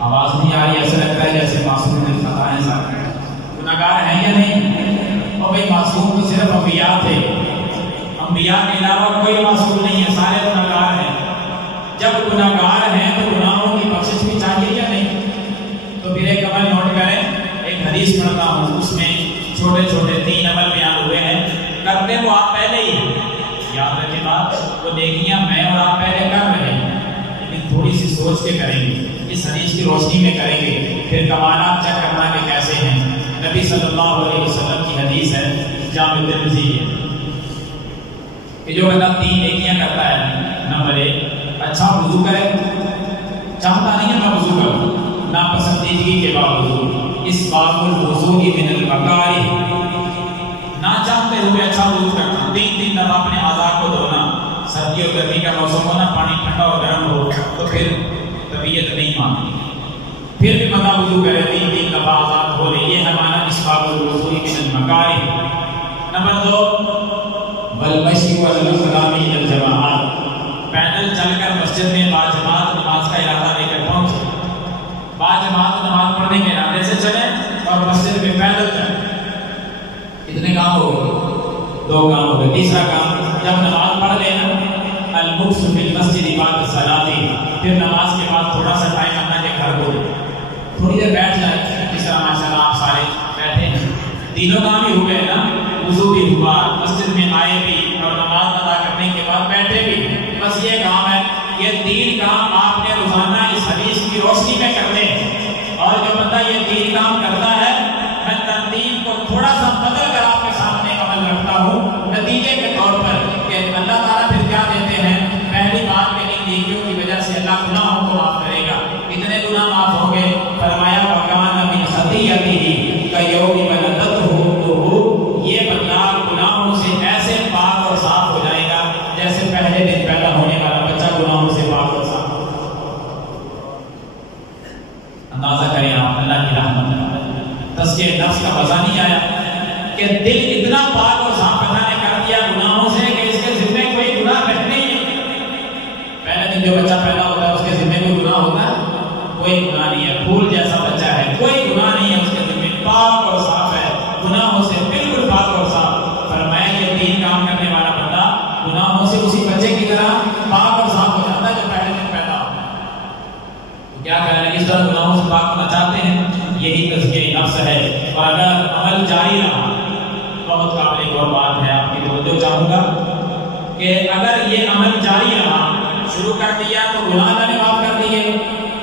آواز نہیں آ رہی، ایسا لگتا ہے جیسے معصوم خطا ہیں سارے۔ گناہگار ہیں یا نہیں؟ اور بھائی معصوم تو صرف انبیاء تھے، انبیاء کے علاوہ کوئی معصوم نہیں ہے، سارے گناہگار ہیں۔ جب گناہگار ہیں تو گناہوں کی بخشش بھی چاہیے یا نہیں؟ تو پھر ایک عمل نوٹ کریں، ایک حدیث پڑھتا ہوں، اس میں چھوٹے چھوٹے 3 عمل بیان ہوئے ہیں، کرتے وہ آپ پہلے ہی ہیں۔ یاد رکھیں بات، وہ نیکیاں میں اور آپ پہلے کر رہے ہیں، لیکن تھوڑی سی سوچ کے کریں گے، اس حدیث کی روشنی میں کریں گے، پھر کمالات چیک کرنا کہ کیسے ہیں۔ نبی صلی اللہ علیہ وسلم کی حدیث ہے، جامع ترمذی ہے، کہ جو بندہ 3 نیکیاں کرتا ہے، نمبر 1 اچھا وضو کرے، چاہتا نہیں ہے میں وضو کروں، ناپسندیدگی کے باوجود، اس باب الوضوء من المکارہ، نہ چاہتے ہوئے اچھا وضو کرنا، 3 دفعہ اپنے اعضاء کو دھونا، سردی اور گرمی کا موسم ہونا، پانی ٹھنڈا اور گرم ہو تو پھر طبیعت نہیں مانتی، پھر بھی بندہ وضو کرے 3 دفعہ اعضاء دھو لے، یہ ہمارا اسباب الوضوء من المکارہ۔ نمبر 2 والمشی والسلام الى الجماعات، پیدل چل کر مسجد میں باجماعت نماز کا ارادہ لے کر پہنچے، باجماعت نماز پڑھنے کے ارادے سے چلیں اور مسجد میں پیدل چلیں۔ کتنے کام ہو گئے؟ 2 کام ہو گئے۔ تیسرا کام، جب نماز پڑھ لینا، المکث فی المسجد بعد الصلاۃ، پھر نماز کے بعد تھوڑا سا ٹائم اپنا کے گھر کو دے، تھوڑی دیر بیٹھ جائے، جس طرح ماشاءاللہ آپ سارے بیٹھے ہیں۔ تینوں کام ہی ہو گئے نا، وضو بھی ہوا، مسجد میں آئے بھی، اور نماز ادا کرنے کے بعد بیٹھے بھی، بس یہ کام ہے۔ یہ 3 کام آپ نے روزانہ اس حدیث کی روشنی میں کرنے ہیں، اور جو بندہ یہ 3 کام کرتا ہے، میں ترتیب کو تھوڑا سا بدل کر آپ کے سامنے عمل رکھتا ہوں نتیجے کے طور پر، کہ اللہ تعالیٰ پھر کیا دیتے ہیں؟ پہلی بات کہ ان نیکیوں کی وجہ سے اللہ گناہوں کو معاف کرے گا۔ کتنے گناہ معاف ہوں گے؟ فرمایا وَكَانَ مِنْ خَطِيئَتِهِ كَيَوْمِ وَلَدَتْهُ أُمُّهُ، یہ بندہ گناہوں سے ایسے پاک کہ اگر یہ عمل جاری رہا، شروع کر دیا تو گناہ اللہ نے معاف کر دیے،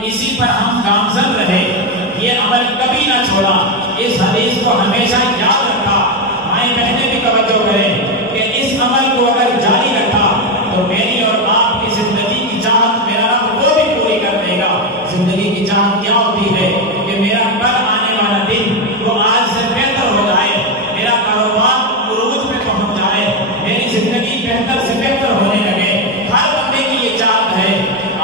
اسی پر ہم گامزن رہے، یہ عمل کبھی نہ چھوڑا، اس حدیث کو ہمیشہ یاد رکھا، مائیں بہنیں بھی توجہ کریں کہ اس عمل کو اگر جاری رکھا تو میری اور آپ کی زندگی کی چاہت میرا رب وہ بھی پوری کر دے گا۔ زندگی کی چاہت کیا ہوتی ہے کہ میرا کل آنے والا دن وہ آج سے بہتر ہو جائے، میرا کاروبار عروج پہ پہنچ جائے، میری زندگی بہتر سے بہتر ہونے لگے، ہر بندے کی یہ چاہت ہے۔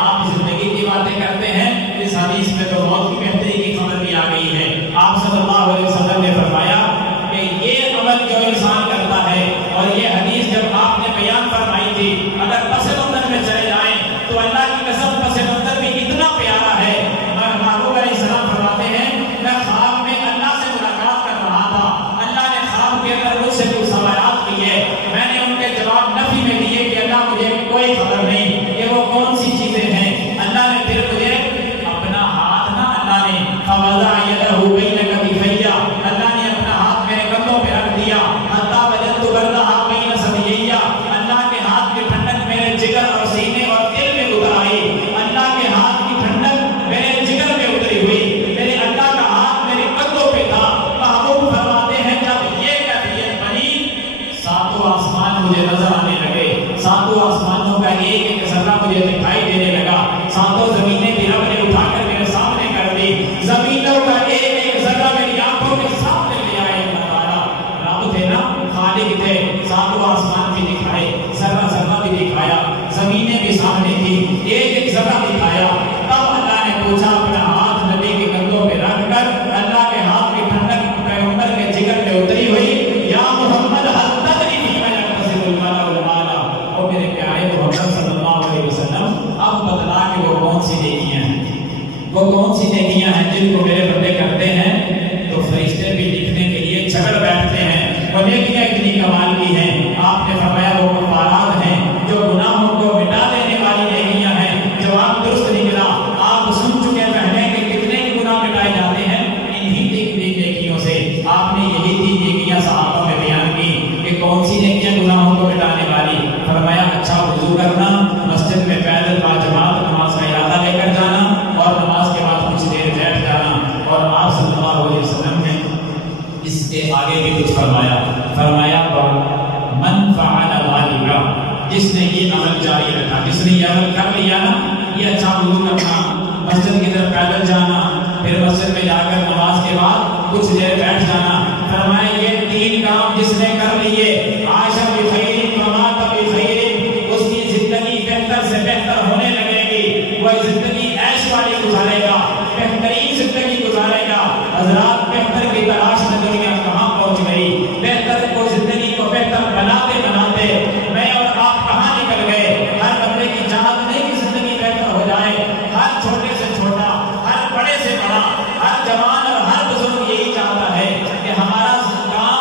آپ زندگی کی باتیں کرتے ہیں، اس حدیث میں تو موت کی بہتری کی خبر بھی آ گئی ہے۔ آپ صلی اللہ علیہ وسلم نے فرمایا کہ یہ عمل جو انسان کرتا ہے، اور یہ حدیث جب آپ نے بیان فرمائی تھی، اگر پس منظر میں چلے جائیں تو اللہ کی قسم پس منظر بھی اتنا پیارا ہے۔ محبوب علیہ السلام فرماتے ہیں میں خواب میں اللہ سے ملاقات کر رہا تھا، اللہ نے خواب کے اندر مجھ سے کچھ سوالات کیے، میں نے ان کے جواب نفی میں دیے کہ اللہ مجھے کوئی خبر نہیں کہ وہ کون سی چیزیں ہیں۔ اللہ نے پھر مجھے اپنا ہاتھ نہ اللہ نے فوضع یدہ بین کفیہ، اللہ نے اپنا ہاتھ میرے کندھوں پہ رکھ دیا، حتی وجدت بردھا بین ثدییہ، اللہ کے ہاتھ کی ٹھنڈک میرے جگر اور سینے اور دل میں اتر آئی، اللہ کے ہاتھ کی ٹھنڈک میرے جگر میں اتری ہوئی، میرے اللہ کا ہاتھ میرے کندھوں پہ تھا۔ محبوب فرماتے ہیں جب یہ کیفیت بنی، ساتوں آسمان مجھے نظر آنے لگے، ساتوں آسمانوں کا ایک ایک ذرہ مجھے دکھائی دینے لگا، ساتوں زمینیں بھی رب نے اٹھا کر میرے سامنے کر دی، زمینوں کا ایک ایک ذرہ میری آنکھوں کے سامنے لے آئے۔ اللہ تعالیٰ رب تھے نا، خالق تھے، ساتوں آسمان بھی دکھائے، ذرہ ذرہ بھی دکھایا، زمینیں بھی سامنے تھی، ایک ایک ذرہ دکھایا۔ تب اللہ نے پوچھا اپنا ہاتھ نبی کے کندھوں پہ رکھ کر، اللہ کے ہاتھ کی ٹھنڈک پیغمبر کے جگر میں اتری ہوئی، یا محمد حل تدری فیما یقتصد المال والمال۔ اور میرے پیارے محمد صلی اللہ علیہ وسلم اب بتلا کہ وہ کون سی نیکیاں ہیں، وہ کون سی نیکیاں ہیں جن کو میرے بندے کرتے ہیں تو فرشتے بھی لکھنے کے لیے جھگڑ بیٹھتے ہیں۔ وہ نیکیاں اتنی کمال کی ہیں، آپ نے فرمایا وہ کفارات ہیں جو گناہوں کو مٹا دینے والی نیکیاں ہیں۔ جواب درست نکلا، آپ سن چکے پہلے کہ کتنے گناہ مٹائے جاتے ہیں انہی نیکیوں سے۔ آپ نے یہی تین نیکیاں صحابہ میں بیان کی کہ کون سی نیکیاں گناہوں کو مٹانے والی۔ فرمایا اچھا وضو کرنا، مسجد میں پیدل باجماعت نماز کا ارادہ لے کر جانا، اور نماز کے بعد کچھ دیر بیٹھ جانا۔ اور آپ صلی اللہ علیہ وسلم نے اس کے آگے بھی کچھ فرمایا، فرمایا من فعل ذلک، جس نے یہ عمل جاری رکھا، جس نے یہ عمل کر لیا نا، یہ اچھا وضو کرنا، مسجد کی طرف پیدل جانا، پھر مسجد میں جا کر نماز کے بعد کچھ دیر بیٹھ جانا، فرمایا یہ تین کام جس نے کر لیے، عاش بخیر ومات بخیر، اس کی زندگی بہتر سے بہتر ہونے لگے گی، وہ زندگی عیش والی گزارے گا، بہترین زندگی گزارے گا۔ حضرات بہتر کی تلاش میں دنیا کہاں پہنچ گئی، بہتر کو زندگی کو بہتر بناتے بناتے میں اور آپ کہاں نکل گئے۔ ہر بندے کی چاہت نہیں کہ زندگی بہتر ہو جائے، ہر چھوٹے سے چھوٹا، ہر بڑے سے بڑا، ہر جوان اور ہر بزرگ یہی چاہتا ہے کہ ہمارا کام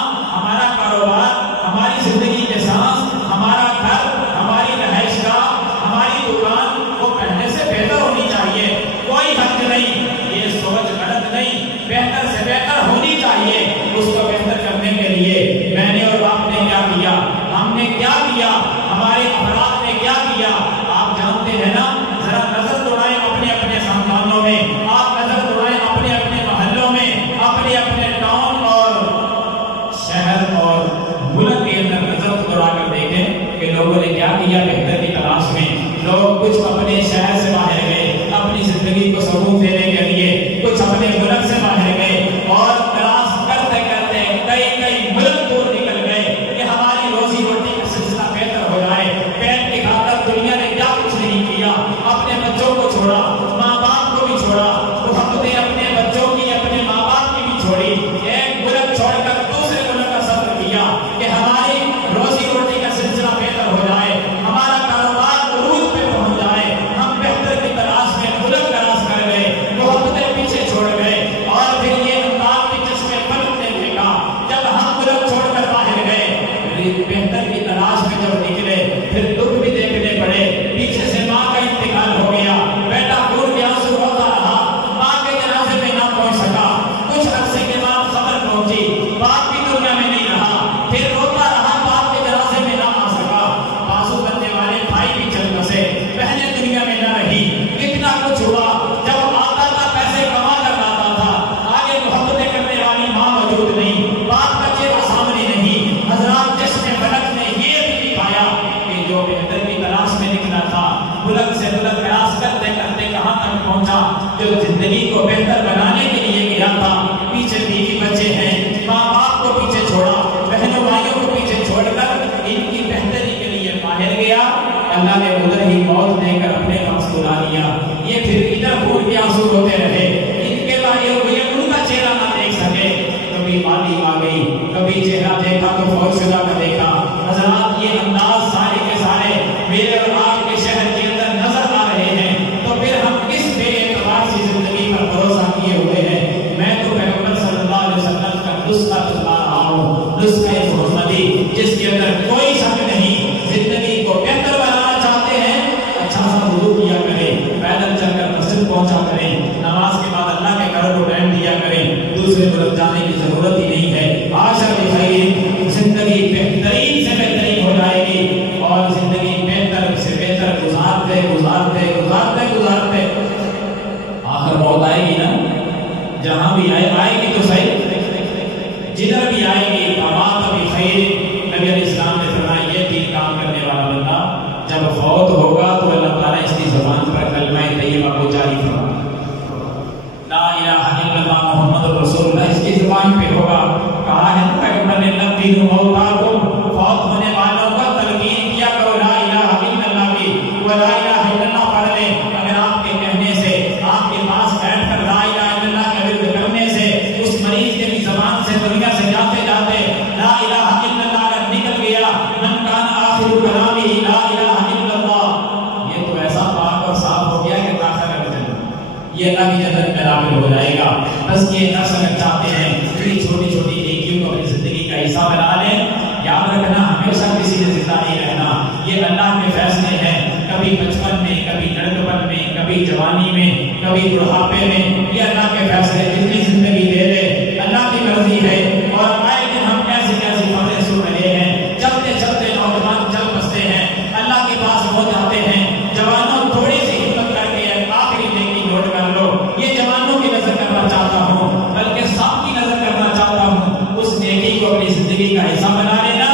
تزکیہ نفس اگر چاہتے ہیں تو یہ چھوٹی چھوٹی نیکیوں کو اپنی زندگی کا حصہ بنا لیں. یاد رکھنا ہمیشہ کسی نے زندہ نہیں رہنا. یہ اللہ کے فیصلے ہیں. کبھی بچپن میں, کبھی لڑکپن میں, کبھی جوانی میں, کبھی بڑھاپے میں. یہ اللہ کے فیصلے. جتنی زندگی دے دے اللہ کی مرضی ہے. اور آئے دن ہم کیسی کیسی باتیں سن رہے ہیں. چلتے چلتے نوجوان چل بستے ہیں, اللہ کے پاس ہو جاتے ہیں. جوانوں تھوڑی سی ہمت کر کے آخری نیکی نوٹ کر لو. یہ جوانوں کی نظر کرنا چاہتا ہوں, بلکہ سب کی نظر کرنا چاہتا ہوں. اس نیکی کو اپنی زندگی کا حصہ بنا لینا.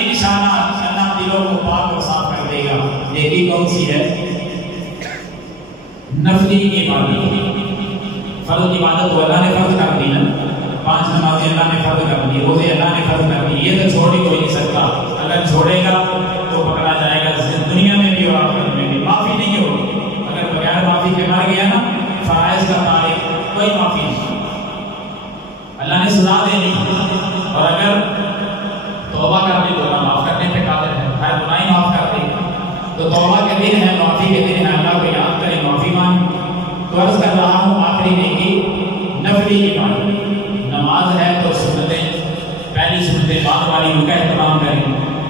انشاءاللہ اللہ دلوں کو پاک اور صاف کر دے گا. نیکی کون سی ہے؟ نفلی عبادت. فرض عبادت تو اللہ نے فرض کر دی نا. 5 نمازیں اللہ نے فرض کر دی, روزے اللہ نے فرض کر دی. یہ تو چھوڑ ہی کوئی نہیں سکتا. اگر چھوڑے گا تو پکڑا جائے گا دنیا میں بھی اور آخرت میں بھی. معافی نہیں ہوگی. اگر بغیر معافی کے مر گیا نا فرائض کا تارک, کوئی معافی نہیں. اللہ نے سزا دینی. اور اگر توبہ کر لی تو اللہ معاف کرنے پہ قادر ہے. ہر گناہ معاف کر دی. تو توبہ کے دن ہے, معافی کے دن ہے. اللہ کو یاد کرے, معافی مانگے. تو عرض کر رہا ہوں آخری نیکی نفلی عبادت. نماز ہے تو سنتیں, پہلی سنتیں بعد والی ان کا اہتمام کریں.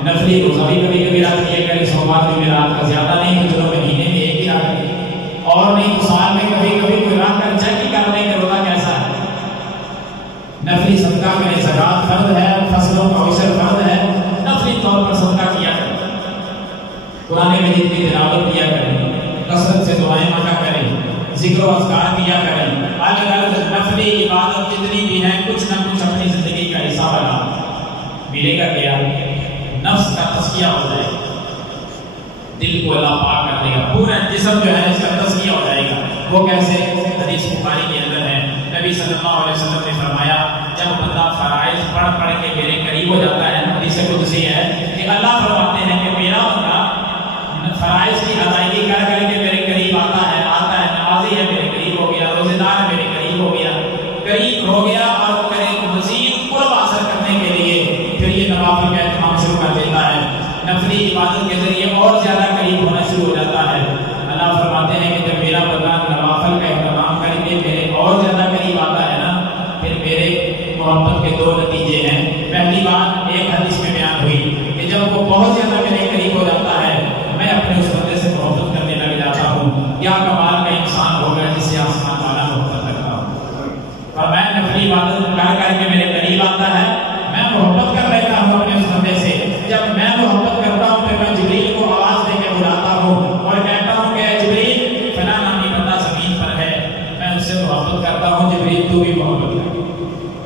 نفلی روزہ بھی کبھی کبھی رات کیا کریں. سوموار میں رات کا زیادہ نہیں تو چلو مہینے میں ایک ہی رات کی, اور نہیں تو سال میں کبھی کبھی کوئی رات کر چیک ہی کر لیں کہ روزہ کیسا ہے. نفلی صدقہ کریں. زکات فرض ہے, فصلوں کا عشر فرض ہے. نفلی طور پر صدقہ کیا کریں. قرآن مجید کی تلاوت کیا کریں. کثرت سے دعائیں مانگا کریں. ذکر و اذکار کیا کریں. الگ نفلی عبادت جتنی بھی ہیں کچھ نہ کچھ اپنی زندگی کا حصہ بنا. ملے گا کیا؟ نفس کا تزکیہ ہو جائے گا. دل کو اللہ پاک کر دے گا. پورا جسم جو ہے اس کا تزکیہ ہو جائے گا. وہ کیسے؟ حدیث بخاری کے اندر ہے. نبی صلی اللہ علیہ وسلم نے فرمایا جب بندہ فرائض پڑھ پڑھ کے میرے قریب ہو جاتا ہے, حدیث قدسی ہے کہ اللہ فرماتے ہیں کہ میرا بندہ فرائض کی ادائیگی کر کر کے میرے قریب آتا ہے. نمازی ہے میرے قریب ہو گیا, روزے دار ہے میرے قریب ہو گیا, قریب ہو گیا. اور مزید قرب حاصل کرنے کے لیے پھر یہ نوافل کا اہتمام شروع کر دیتا ہے. نفلی عبادت کے ذریعے اور زیادہ قریب ہونا شروع ہو جاتا ہے. اللہ فرماتے ہیں کہ جب میرا بندہ نوافل کا اہتمام کر کے میرے اور زیادہ قریب آتا ہے نا, پھر میرے محبت کے 2 نتیجے ہیں. پہلی بات ایک حدیث میں بیان ہوئی کہ جب وہ بہت زیادہ میرے قریب ہو جاتا ہے میں اپنے اس بندے سے محبت کرنے لگ جاتا ہوں. کیا کمال کا انسان ہوگا جسے آسمان والا محبت کرتا ہوں. اور میں نفلی عبادت کر کے میرے قریب آتا ہے, میں محبت کر لیتا ہوں اپنے اس بندے سے. جب میں محبت کرتا ہوں پھر میں جبریل کو آواز دے کے بلاتا ہوں اور کہتا ہوں کہ جبریل فلاں نامی بندہ زمین پر ہے, میں اس سے محبت کرتا ہوں. جبریل تو بھی محبت کر.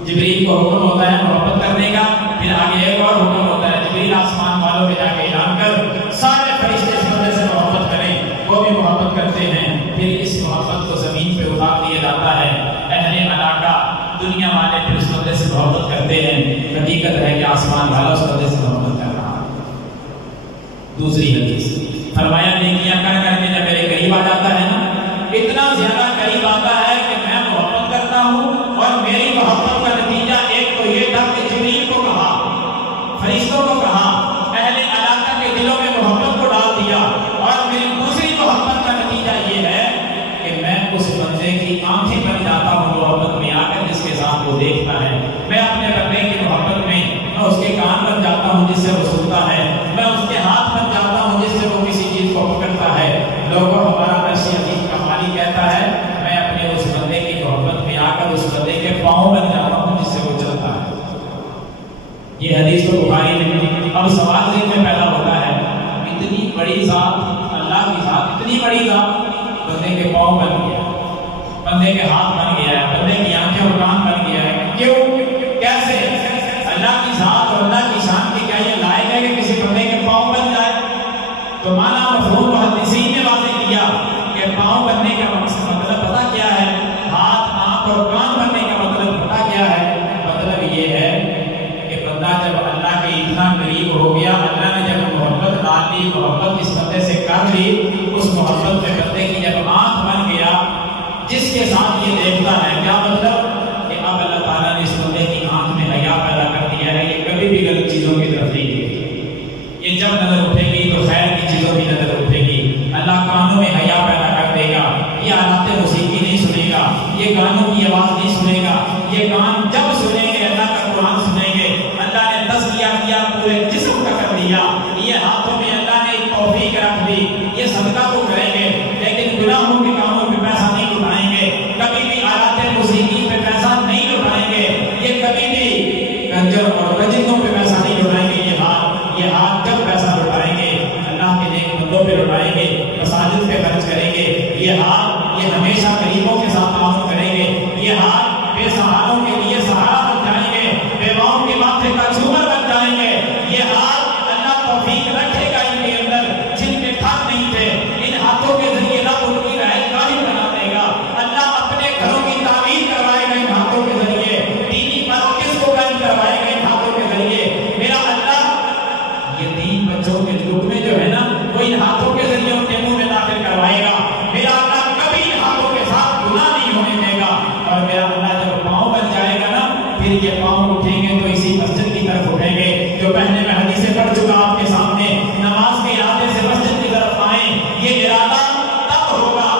جبریل کو حکم ہوتا ہے محبت کرنے کا. پھر آگے ایک اور حکم ہوتا ہے جبریل آسمان والوں میں جا کے اعلان کر سارے فرشتے اس بندے سے محبت کریں. وہ بھی محبت کرتے ہیں. پھر اس محبت کو زمین پہ اٹھا دیا جاتا ہے. اہل علاقہ دنیا والے پھر اس بندے سے محبت کرتے ہیں. حقیقت ہے کہ آسمان والا اس بندے سے محبت کر رہا ہے. دوسری حدیث فرمایا نیکیاں کر کر کے جب میرے قریب آ جاتا ہے نا, اتنا زیادہ قریب آتا ہے کہ میں محبت کرتا ہوں. اور میری محبت کا نتیجہ ایک تو یہ تھا کہ جبریل کو کہا, فرشتوں کو کہا, اہل علاقہ کے دلوں میں محبت کو ڈال دیا. اور میری دوسری محبت کا نتیجہ یہ ہے کہ میں اس بندے کی آنکھیں بن جاتا ہوں محبت میں آ کر جس کے ساتھ وہ دیکھتا ہے. میں اپنے بندے کی محبت میں اس کے کان بن جاتا ہوں جس سے وہ سنتا ہے. میں اس کے ہاتھ بن جاتا ہوں جس سے وہ کسی چیز کو پکڑتا ہے. لوگوں ہمارا عرش عظیم کا مالک کہتا ہے میں اپنے اس بندے کی محبت میں آ کر اس بندے کے پاؤں بن جاتا ہوں جس سے وہ چلتا ہے. یہ حدیث تو بخاری میں. اب سوال ذہن میں پیدا ہوتا ہے اتنی بڑی ذات, اللہ کی ذات اتنی بڑی ذات, بندے کے پاؤں بن گیا, بندے کے ہاتھ بن گیا ہے, بندے کی آنکھیں اور کان بن گیا ہے. کیوں, کیسے؟ اللہ کی ذات اور اللہ کی شان کی کیا یہ لائق ہے کہ کسی بندے کے پاؤں بن جائے؟ تو مانا مفہوم محدثین نے واضح کیا کہ پاؤں بننے کا مطلب پتہ کیا ہے؟ ہاتھ, آنکھ اور کان بننے کا مطلب پتہ کیا ہے؟ مطلب یہ ہے کہ بندہ جب اللہ کے اتنا قریب ہو گیا, اللہ نے جب محبت ڈال دی, محبت اس بندے سے کر لی, اس محبت میں بندے کی جب آنکھ بن گیا جس کے ساتھ یہ دیکھتا ہے, کیا مطلب کہ اب اللہ تعالیٰ نے اس بندے کی آنکھ میں حیا پیدا کر دیا ہے. یہ کبھی بھی غلط چیزوں کی طرف نہیں دیکھے. یہ جب نظر اٹھے گی تو خیر کی چیزوں کی نظر اٹھے گی. اللہ کانوں میں حیا پیدا کر دے گا. یہ آلات موسیقی نہیں سنے گا, یہ گانوں کی آواز نہیں سنے گا, بنائیں گے، مساجد پہ خرچ کریں گے، یہ ہاتھ یہ ہمیشہ غریبوں کے ساتھ تعاون کریں گے، یہ ہاتھ بے سہاروں کے لیے سہارا بن جائیں گے، بیواؤں کے ماتھے کا جھومر بن جائیں گے، یہ ہاتھ اللہ توفیق رکھے گا ان کے اندر جن کے گھر نہیں تھے، ان ہاتھوں کے ذریعے رب ان کی رہائش بنا دے گا، اللہ اپنے گھروں کی تعمیر کروائے گا ان ہاتھوں کے ذریعے، دینی مراکز کو قائم کروائے گا ان ہاتھوں کے ذریعے، میرا اللہ یتیم بچوں کے لقمے جو ہے نا وہ ان ہاتھوں کے ذریعے ان کے منہ میں داخل کروائے گا، میرا اللہ کبھی ان ہاتھوں کے ساتھ گناہ نہیں ہونے دے گا، اور میرا اللہ جب پاؤں بن جائے گا نا پھر یہ پاؤں اٹھیں گے تو اسی مسجد کی طرف اٹھیں گے، جو پہلے میں حدیثیں پڑھ چکا آپ کے سامنے، نماز کے ارادے سے مسجد کی طرف آئیں، یہ ارادہ تب ہوگا،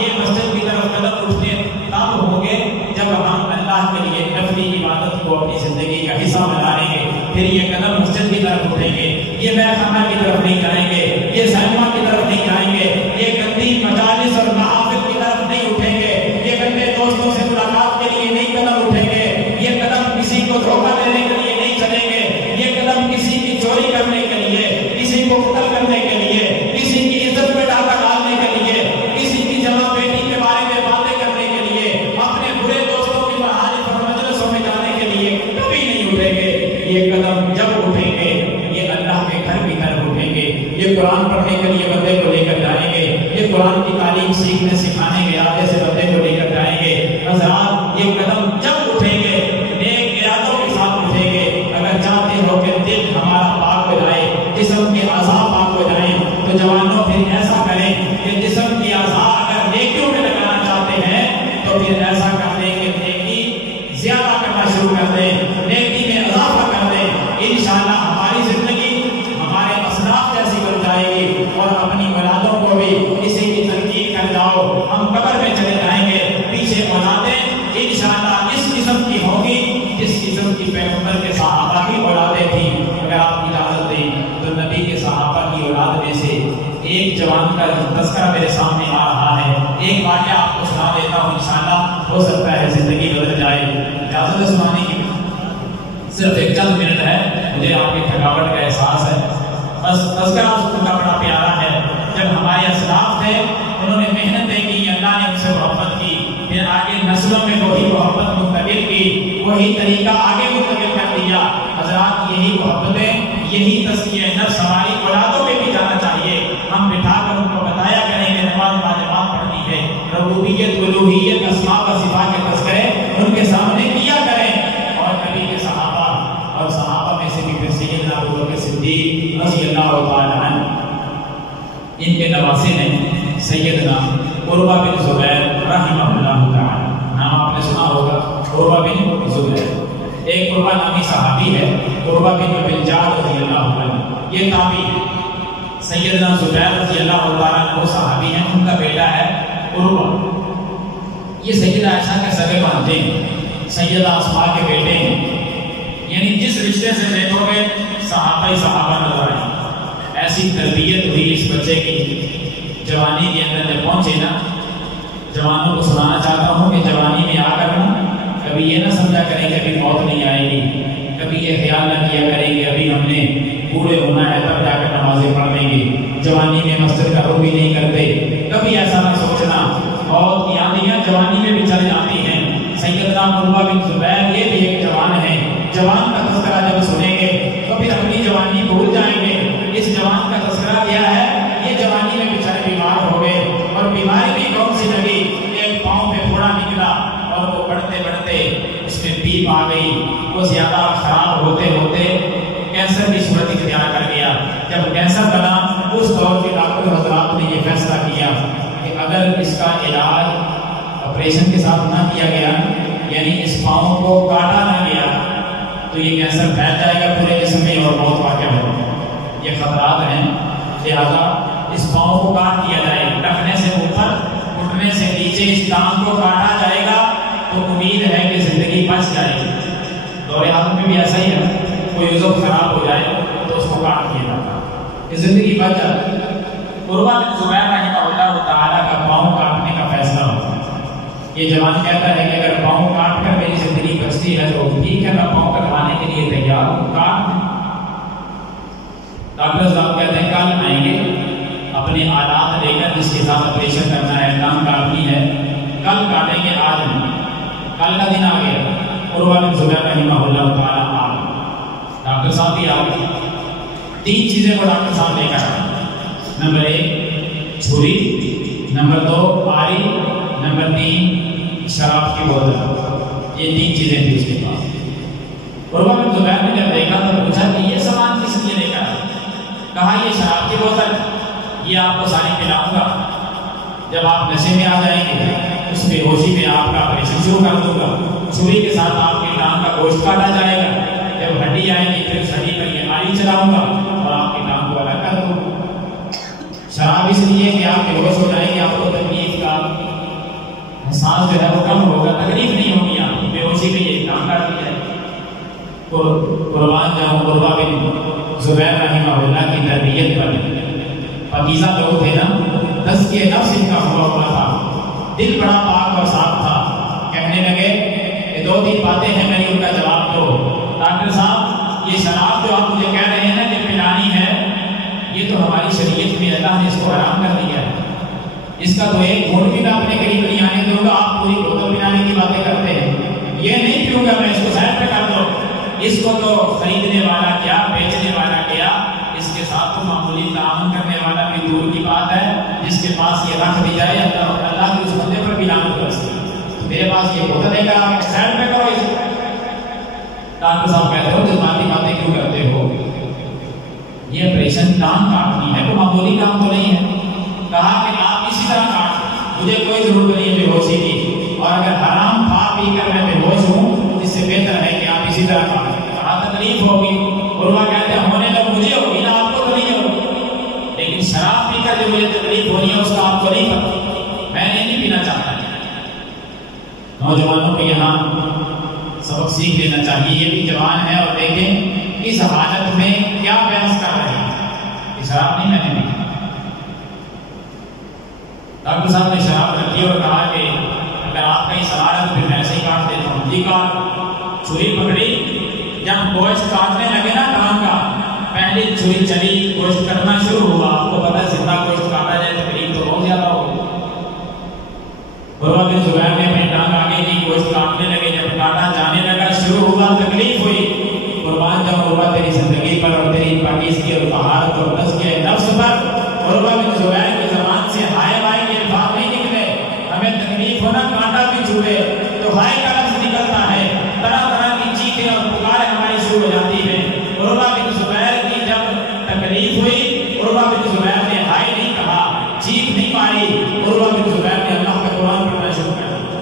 یہ مسجد کی طرف قدم اٹھنے تب ہوں گے جب ہم اللہ کے لیے نفلی عبادت کو اپنی زندگی کا حصہ بنا لیں گے، پھر یہ قدم مسجد کی طرف اٹھیں گے، یہ میخانہ کی طرف نہیں جائیں گے، یہ سینما کی طرف نہیں جائیں گے، یہ گندی مجالس اور محافل کی طرف نہیں اٹھیں گے، یہ گندے دوستوں سے ملاقات کے لیے نہیں قدم اٹھیں گے، یہ قدم کسی کو دھوکہ دینے کے لیے نہیں چلیں گے، یہ قدم کسی کی چوری کرنے کے لیے، کسی کو قتل کرنے کے لیے، کسی کی عزت پہ ڈاکہ ڈالنے کے لیے، کسی کی جمع بیٹی کے بارے میں باتیں کرنے کے لیے، اپنے برے دوستوں کی محافل اور مجلسوں میں جانے کے لیے کبھی نہیں اٹھیں گے، یہ قدم جب اٹھیں گے یہ اللہ کے گھر کی طرف اٹھیں گے، یہ قرآن پڑھنے کے لیے بندے کو لے کر جائیں گے، یہ قرآن کی تعلیم سیکھنے سکھانے کے ارادے سے بندے کو لے کر جائیں گے، حضرات یہ قدم جب اٹھیں گے نیک ارادوں کے ساتھ اٹھیں گے، اگر چاہتے ہو کہ دل ہمارا پاک ہو جائے، جسم کے اعضاء پاک ہو جائیں، تو جوانوں پھر ایسا کریں کہ جسم کی اعضاء اگر نیکیوں میں لگانا چاہتے ہیں تو پھر ایسا کر دیں کہ نیکی زیادہ کرنا شروع کر دیں، نیکی میں اضافہ کر دیں، انشاءاللہ ہماری زندگی ہمارے اسلاف جیسی بن جائے گی، اور اپنی اولادوں کو بھی اسی کی تنقید کر جاؤ، ہم قبر میں چلے جائیں گے، پیچھے اولادیں انشاءاللہ اس قسم کی ہوگی جس قسم کی پیغمبر کے صحابہ کی اولادیں تھیں، اگر آپ اجازت دیں تو نبی کے صحابہ کی اولاد میں سے ایک جوان کا تذکرہ میرے سامنے آ رہا ہے، ایک واقعہ آپ کو سنا دیتا ہوں، انشاءاللہ ہو سکتا ہے زندگی بدل جائے، اجازت ہے سنانے کی؟ صرف ایک چند منٹ ہے، مجھے آپ کی تھکاوٹ کا احساس ہے، بس تذکرہ اس کا بڑا پیارا ہے، جب ہمارے اسلاف تھے انہوں نے محنتیں کی، اللہ نے ان سے محبت کی، پھر آگے نسلوں میں وہی محبت منتقل کی، وہی طریقہ آگے منتقل کر دیا، حضرات یہی محبتیں یہی تزکیہ نفس ہماری اولادوں میں بھی جانا چاہیے، ہم بٹھا کر ان کو بتایا کریں کہ نماز باجماعت پڑھنی ہے، ربوبیت الوہیت اسماء و صفات کے تذکرے ان کے سامنے کیا کریں، اور نبی کے صحابہ اور صحابہ میں سے بھی پھر سیدنا ابو بکر صدیق رضی اللہ تعالی عنہ، ان کے نواسے نے سیدنا عروہ بن زبیر رحمہ اللہ تعالی، نام آپ نے سنا ہوگا عروہ بن زبیر، ایک عروہ نامی صحابی ہے، عروہ بن بلجاد رضی اللہ عنہ، یہ تابعی ہے، سیدنا زبیر رضی اللہ تعالی عنہ صحابی ہیں، ان کا بیٹا ہے عروہ، یہ سیدہ عائشہ کے سگے بھانجے ہیں، سیدہ اسماء کے بیٹے ہیں، یعنی جس رشتے سے دیکھو گے صحابہ ہی صحابہ نظر آئے، ایسی تربیت ہوئی اس بچے کی، جوانی کے اندر جب پہنچے نا، جوانوں کو سنانا چاہتا ہوں کہ جوانی میں آ کر نا کبھی یہ نہ سمجھا کریں کہ ابھی موت نہیں آئے گی، کبھی یہ خیال نہ کیا کریں کہ ابھی ہم نے بوڑھے ہونا ہے تب جا کر نمازیں پڑھ لیں گے، جوانی میں مسجد کا رخ بھی نہیں کرتے، کبھی ایسا نہ سوچنا، موت کی آندیاں جوانی میں بھی چل جاتی ہیں، سیدنا عروہ بن زبیر یہ بھی ایک جوان ہے، جوان کا تذکرہ جب سنیں گے تو پھر اپنی جوانی بھول جائیں گے، اس جوان کا تذکرہ کیا ہے، یہ جوانی میں بیچارے بیمار ہو گئے، اور بیماری بھی کون سی لگی، ایک پاؤں پہ پھوڑا نکلا، اور وہ بڑھتے بڑھتے اس میں پیپ آ گئی، وہ زیادہ خراب ہوتے ہوتے کینسر کی صورت اختیار کر گیا، جب کینسر بنا اس دور کے ڈاکٹر حضرات نے یہ فیصلہ کیا کہ اگر اس کا علاج آپریشن کے ساتھ نہ کیا گیا، یعنی اس پاؤں کو کاٹا نہ گیا، تو یہ کینسر پھیل جائے گا پورے جسم میں اور موت واقع ہوگی، یہ خطرات ہیں، لہذا اس پاؤں کو کاٹ دیا جائے، ٹخنے سے اوپر گھٹنے سے نیچے اس ٹانگ کو کاٹا جائے گا تو امید ہے کہ زندگی بچ جائے گی، دور حالت میں بھی ایسا ہی ہے، کوئی عضو خراب ہو جائے تو اس کو کاٹ دیا جاتا ہے کہ زندگی بچ جاتی ہے۔ عروہ بن زبیر رحمہ اللہ تعالیٰ کا پاؤں کاٹنے کا فیصلہ ہوتا ہے، یہ جوان کہتا ہے کہ اگر پاؤں کاٹ کر میری زندگی بچتی ہے تو ٹھیک ہے، میں پاؤں کٹوانے کے لیے تیار ہوں، کاٹ دیں۔ ڈاکٹر صاحب کہتے ہیں کل آئیں گے، اپنے آلات لے کر جس کے ساتھ آپریشن کرنا ہے، ٹانگ کاٹنی ہے، کل کاٹیں گے، آج نہیں، کل کا دن آ گیا۔ عروہ بن زبیر رحمہ اللہ تعالیٰ آ گئے، ڈاکٹر صاحب بھی آ گئے، 3 چیزیں کو ڈاکٹر صاحب لے کر آئے، نمبر 1 چھری، نمبر 2 آری، نمبر 3 شراب کی بوتل، یہ 3 چیزیں تھیں اس کے پاس۔ عروہ بن زبیر نے جب دیکھا تو پوچھا کہ یہ سامان کس لیے لے کر آئے؟ کہا یہ شراب کی بوتل، یہ آپ کو ساری پلاؤں گا، جب آپ نشے میں آ جائیں گے اس بے ہوشی میں آپ کا آپریشن شروع کر دوں گا، چھری کے ساتھ آپ کی ٹانگ کا گوشت کاٹا جائے گا، جب ہڈی آئے گی پھر ہڈی پر یہ آری چلاؤں گا اور آپ کی ٹانگ کو الگ کر دوں گا۔ شراب اس لیے کہ آپ بے ہوش ہو جائیں گے، آپ کو تکلیف کا احساس جو ہے وہ کم ہوگا، تکلیف نہیں ہوگی، آپ بے ہوشی میں یہ ٹانگ کاٹ دی جائے گی۔ قربان جاؤں عروہ بن زبیر رحمہ اللہ کی تربیت پر، پاکیزہ لوگ تھے نا، تزکیہ نفس ان کا ہوا تھا، دل بڑا پاک اور صاف تھا۔ کہنے لگے کہ 2-3 باتیں ہیں، میری ان کا جواب دو۔ ڈاکٹر صاحب یہ شراب جو آپ مجھے کہہ رہے ہیں نا کہ پلانی ہے، یہ تو ہماری شریعت میں اللہ نے اس کو حرام کر دیا ہے، اس کا تو ایک گھونٹ بھی میں اپنے قریب نہیں آنے دوں گا، آپ پوری بوتل پلانے کی باتیں کرتے ہیں، یہ نہیں پیوں گا میں، اس کو سائڈ پہ کر دو۔ اس کو تو خریدنے والا کیا، بیچنے والا کیا، اس کے ساتھ تو معمولی تعاون کرنے والا بھی دور کی بات ہے، جس کے پاس یہ رکھ دی جائے اللہ کے اس بندے پر بھی لعنت برسے۔ میرے پاس یہ بوتل لے کر آ کے سائڈ پہ کرو اس۔ ڈاکٹر صاحب کہتے ہو جذباتی باتیں کیوں کرتے ہو؟ یہ آپریشن ٹانگ کاٹنی ہے، کوئی معمولی کام تو نہیں ہے۔ کہا کہ آپ اسی طرح کاٹ، مجھے کوئی ضرورت نہیں ہے بے ہوشی کی، اور اگر حرام کھا پی کر میں بے ہوش ہوں اس سے بہتر ہے کہ آپ اسی طرح کاٹیں۔ کہا تکلیف ہوگی، عروہ کہتے ہیں ہونے لگ مجھے ہوگی نا، آپ کو تو نہیں ہوگی، لیکن شراب پی کر جو مجھے تکلیف ہونی ہے اس کا آپ کو نہیں پتا، میں نہیں پینا چاہتا۔ نوجوانوں کو یہاں سبق سیکھ لینا چاہیے، یہ بھی جوان ہے اور دیکھیں اس حالت میں کیا بحث کر رہے ہیں کہ شراب نہیں میں نے پی۔ ڈاکٹر صاحب نے شراب رکھی اور کہا کہ اگر آپ کا یہ سوال ہے تو پھر میں ایسے ہی کاٹ دیتا ہوں۔ جی کاٹ، چھری پکڑی، جب گوشت کاٹنے لگے نا ٹانگ کا، پہلی چھری چلی، گوشت کٹنا شروع ہوا، آپ کو پتا زندہ گوشت کاٹا جائے تکلیف تو بہت زیادہ ہوگی۔ عروہ بن زبیر نے اپنی ٹانگ آگے کی، گوشت کاٹنے لگے، جب کاٹا جانے لگا شروع ہوا، تکلیف ہوئی۔ قربان جاؤں عروہ تیری زندگی پر اور تیری پاکیزگی اور طہارت اور تزکیہ نفس پر۔ عروہ بن زبیر کی زبان سے ہائے بھائی کے الفاظ نہیں نکلے، ہمیں تکلیف ہونا کانٹا بھی چھوئے تو ہائے کا لفظ نکلتا ہے، طرح طرح کی چیخیں اور پکاریں ہماری شروع ہو جاتی ہیں۔ عروہ بن زبیر کی جب تکلیف ہوئی، عروہ بن زبیر نے ہائے نہیں کہا، چیخ نہیں ماری، عروہ بن زبیر نے اللہ کا قرآن پڑھنا شروع کر دیا۔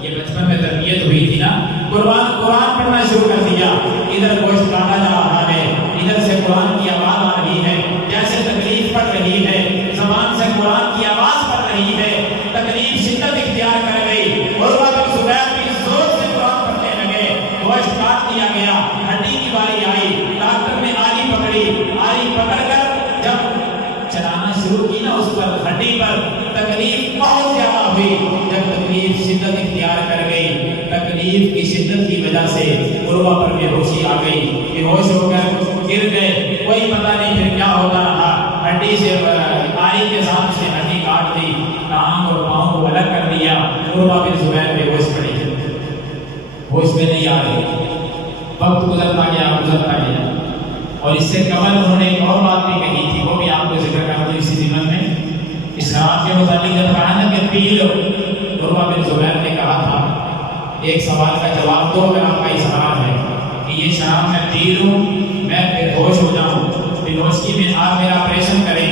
یہ بچپن میں تربیت ہوئی تھی نا، قرآن پڑھنا شروع کر دیا، ادھر گوشت کاٹا جا رہا ہے، ادھر سے قرآن کی آواز آ رہی ہے، جیسے تکلیف پڑ رہی ہے، زبان سے قرآن کی آواز پڑ رہی ہے، تکلیف شدت اختیار کر گئی۔ عروہ بن زبیر بھی زور سے قرآن پڑھنے لگے، گوشت کاٹ دیا گیا، ہڈی کی باری آئی، ڈاکٹر نے آری پکڑی، آری پکڑ کر جب چلانا شروع کی نا اس پر، ہڈی پر، تکلیف بہت زیادہ ہوئی۔ جب تکلیف شدت اختیار کر گئی، تکلیف کی شدت کی وجہ سے عروہ پر بے ہوشی آ گئی، بے ہوش ہو کر گر گئے، کوئی پتہ نہیں پھر کیا ہوتا رہا، ہڈی سے آری کے ساتھ سے ہڈی کاٹ دی، ٹانگ اور پاؤں کو الگ کر دیا۔ عروہ بن زبیر بے ہوش پڑے، ہوش میں نہیں آ رہی، وقت گزرتا گیا، اور اس سے قبل انہوں نے ایک اور بات بھی کہی تھی، وہ بھی آپ کو ذکر کر دوں اسی ضمن میں۔ اس شراب کے متعلق جب کہا نا کہ پی لو، عروہ بن زبیر نے کہا تھا ایک سوال کا جواب دو، اگر آپ کا یہ سوال ہے کہ یہ شراب میں پی لوں میں بے ہوش ہو جاؤں، بے ہوشی میں آپ میرا آپریشن کریں،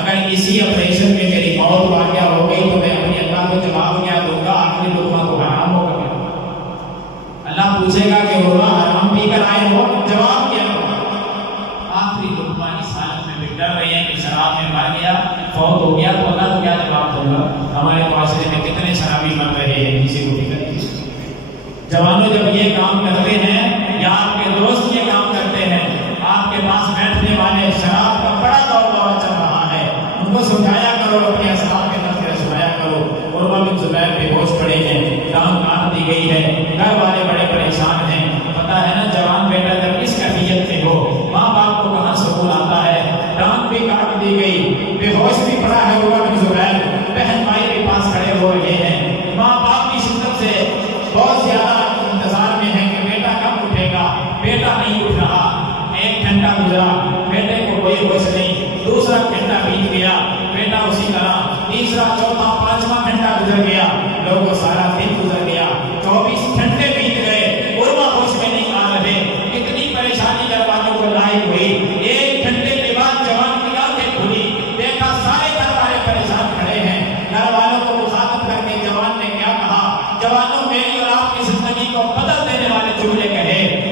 اگر اسی آپریشن میں میری موت واقع ہو گئی تو میں اپنی اللہ کو جواب کیا دوں گا؟ آخری لقمہ تو حرام ہوگا، اللہ پوچھے گا کہ عروہ حرام پی کر آئے ہو، جواب کیا ہوگا؟ آخری لقمہ اس حالت میں بھی ڈر رہے ہیں کہ شراب میں مر گیا، فوت ہو گیا تو اللہ کو کیا جواب دوں گا؟ ہمارے معاشرے میں کتنے شرابی مر رہے ہیں، کسی کو فکر نہیں۔ جوانوں جب یہ کام کرتے ہیں یا آپ کے دوست یہ کام کرتے ہیں، آپ کے پاس بیٹھنے والے شراب کا بڑا دور چل رہا ہے، ان کو سمجھایا کرو، اپنے اسباب کے نظر سنایا کرو۔ عروہ بن زبیر بے ہوش پڑے ہیں، ٹانگ کاٹ دی گئی ہے، گھر والے بڑے پریشان ہیں، پتا ہے نا جوان بیٹا جب اس کیفیت میں ہو، ماں باپ کو کہاں سکون آتا ہے، ٹانگ بھی کاٹ دی گئی، بے ہوش بھی بیٹے کو کوئی ہوش نہیں، دوسرا گھنٹہ بیت گیا، بیٹا اسی طرح، تیسرا چوتھا پانچواں گھنٹہ گزر گیا، لوگوں سارا دن گزر گیا، 24 گھنٹے بیت گئے، عروہ ہوش میں نہیں آ رہے، اتنی پریشانی گھر والوں کو لاحق ہوئی۔ 1 گھنٹے کے بعد جوان کی آنکھیں کھلی، دیکھا سارے گھر والے پریشان کھڑے ہیں۔ گھر والوں کو مخاطب کر کے جوان نے کیا کہا؟ جوانوں، میری اور آپ کی زندگی کو بدل دینے والے جملے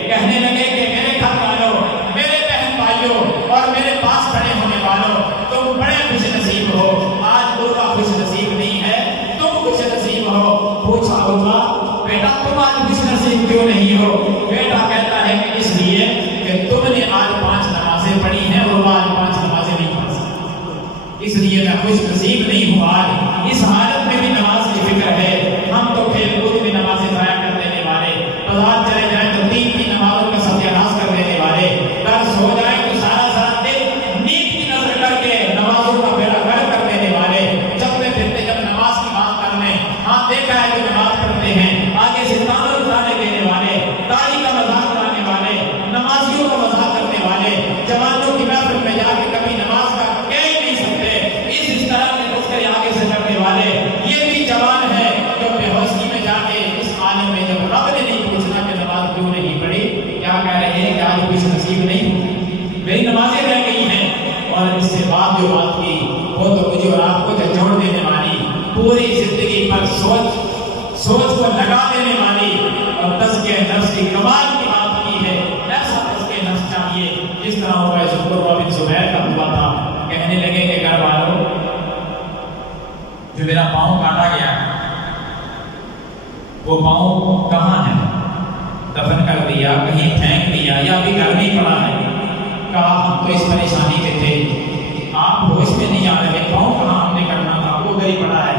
کہنے لگے کہ میرے گھر والوں، میرے بہن بھائیوں اور میرے پاس کھڑے ہونے والوں، تم بڑے خوش نصیب ہو۔ آج عروہ خوش نصیب نہیں ہے، تم خوش نصیب ہو۔ پوچھا عروہ، بیٹا تم آج خوش نصیب کیوں نہیں ہو؟ بیٹا کہتا ہے کہ اس لیے کہ تم نے آج 5 نمازیں پڑھی ہیں، عروہ آج 5 نمازیں نہیں پڑھ سکتا، اس لیے میں خوش نصیب نہیں ہوں۔ آج اس حالت میں بھی نماز کی فکر ہے۔ ہم تو کھیل کود میں نمازیں ضائع کر دینے والے، بازار چلے جائیں تو 3 نمازوں کا ستیہ ناش کر دینے والے، درس ہو جائے تو سارا دن نیند کی نظر کر کے نمازوں کا بیڑا غرق کر دینے والے، چلتے پھرتے جب نماز کی بات کرنے، ہاں دیکھا ہے جو نماز پڑھتے ہیں، آگے سے تانوں اٹھانے دینے والے، داڑھی کا مذاق اڑانے والے، نمازیوں کا مذاق کرنے والے، جوانوں کی محفل میں جا کے کبھی نماز کا کہہ ہی نہیں سکتے، اس طرح کے تذکرے آگے سے کرنے والے، یہ بھی جوان ہے جو بے ہوشی میں جا کے اس عالم میں جب رب نے نہیں پوچھنا کہ نماز کیوں نہیں پڑھی، کیا کہہ رہے ہیں کہ آج خوش نصیب نہیں، میری نمازیں رہ گئی ہیں۔ اور اس سے بعد جو بات کی وہ تو مجھے اور آپ کو جھنجھوڑ دینے والی، پوری زندگی پر سوچ کو لگا دینے والی اور تزکیہ نفس کی کمال کی بات کی ہے۔ ایسا تزکیہ نفس چاہیے جس طرح عروہ بن زبیر کا ہوا تھا۔ کہنے لگے کہ گھر والوں، جو میرا پاؤں کاٹا گیا وہ پاؤں کہاں ہے؟ دفن کر دیا، کہیں پھینک دیا، یا ابھی گھر میں پڑا ہے؟ کہا ہم تو اس پریشانی میں تھے، آپ ہوش میں نہیں آ رہے، پاؤں کہاں ہم نے کرنا تھا؟ وہ ادھر ہی پڑا ہے۔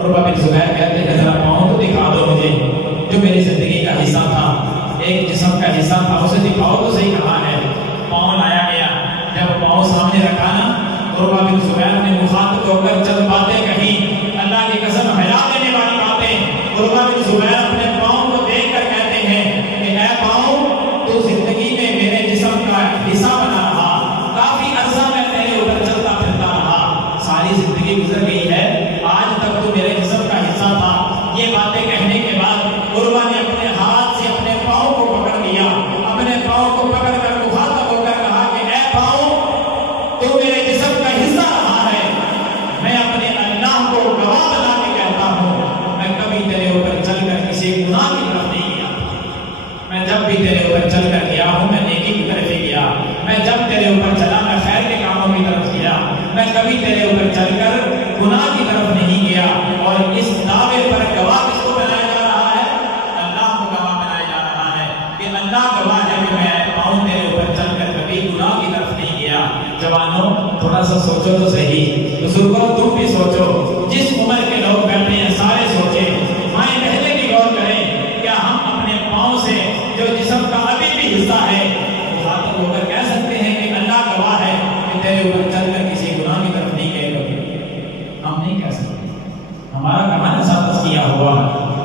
عروہ بن زبیر کہتے ہیں ذرا پاؤں تو دکھا دو مجھے، جو میری زندگی کا حصہ تھا، ایک جسم کا حصہ تھا، اسے دکھاؤ تو صحیح کہاں ہے۔ پاؤں لایا گیا، جب پاؤں سامنے رکھا نا، عروہ بن زبیر نے مخاطب ہو کر چند باتیں کہیں، اللہ کی قسم حیرا دینے والی باتیں۔ عروہ بن زبیر اپنے پاؤں کو دیکھ کر کہتے ہیں کہ اے پاؤں، تو زندگی میں میرے جسم کا حصہ بنا رہا، کافی عرصہ میں تیرے اوپر چلتا پھرتا رہا، ساری زندگی گزر گئی ہے، آج تک تو میرے جسم کا حصہ تھا۔ یہ باتیں کہنے کے بعد عروہ نے اپنے ہاتھ سے اپنے پاؤں کو پکڑ لیا، اپنے پاؤں کو پکڑ کر مخاطب ہو کر کہا کہ اے پاؤں، تو میرے جسم کا حصہ رہا ہے، میں اپنے اللہ کو گواہ بنا کے کہتا ہوں، میں کبھی تیرے اوپر چل کر کسی گناہ کی طرف نہیں گیا، میں جب بھی تیرے اوپر چل کر گیا ہوں میں نیکی کی طرف ہی گیا، میں جب تیرے اوپر چلا میں خیر کے کاموں کی طرف گیا، میں کبھی تیرے اوپر چل کر گناہ کی طرف نہیں گیا۔ اور اس دعوے پر گواہ کس کو بنایا جا رہا ہے؟ اللہ کو گواہ بنایا جا رہا ہے کہ اللہ گواہ ہے کہ میں پاؤں تیرے اوپر چل کر کبھی گناہ کی طرف نہیں گیا۔ جوانوں تھوڑا سا سوچو تو صحیح، بزرگوں تم بھی سوچو، جس عمر کے لوگ بیٹھے ہیں سارے سوچیں، مائیں بہنیں بھی غور کریں، کیا ہم اپنے پاؤں سے جو جسم کا ابھی بھی حصہ ہے مخاطب ہو کر کہہ سکتے ہیں کہ اللہ گواہ ہے کہ تیرے اوپر چل کر کسی گناہ کی طرف نہیں گئے؟ کبھی ہم نہیں کہہ سکتے۔ ہمارا کہاں ایسا تزکیہ ہوا،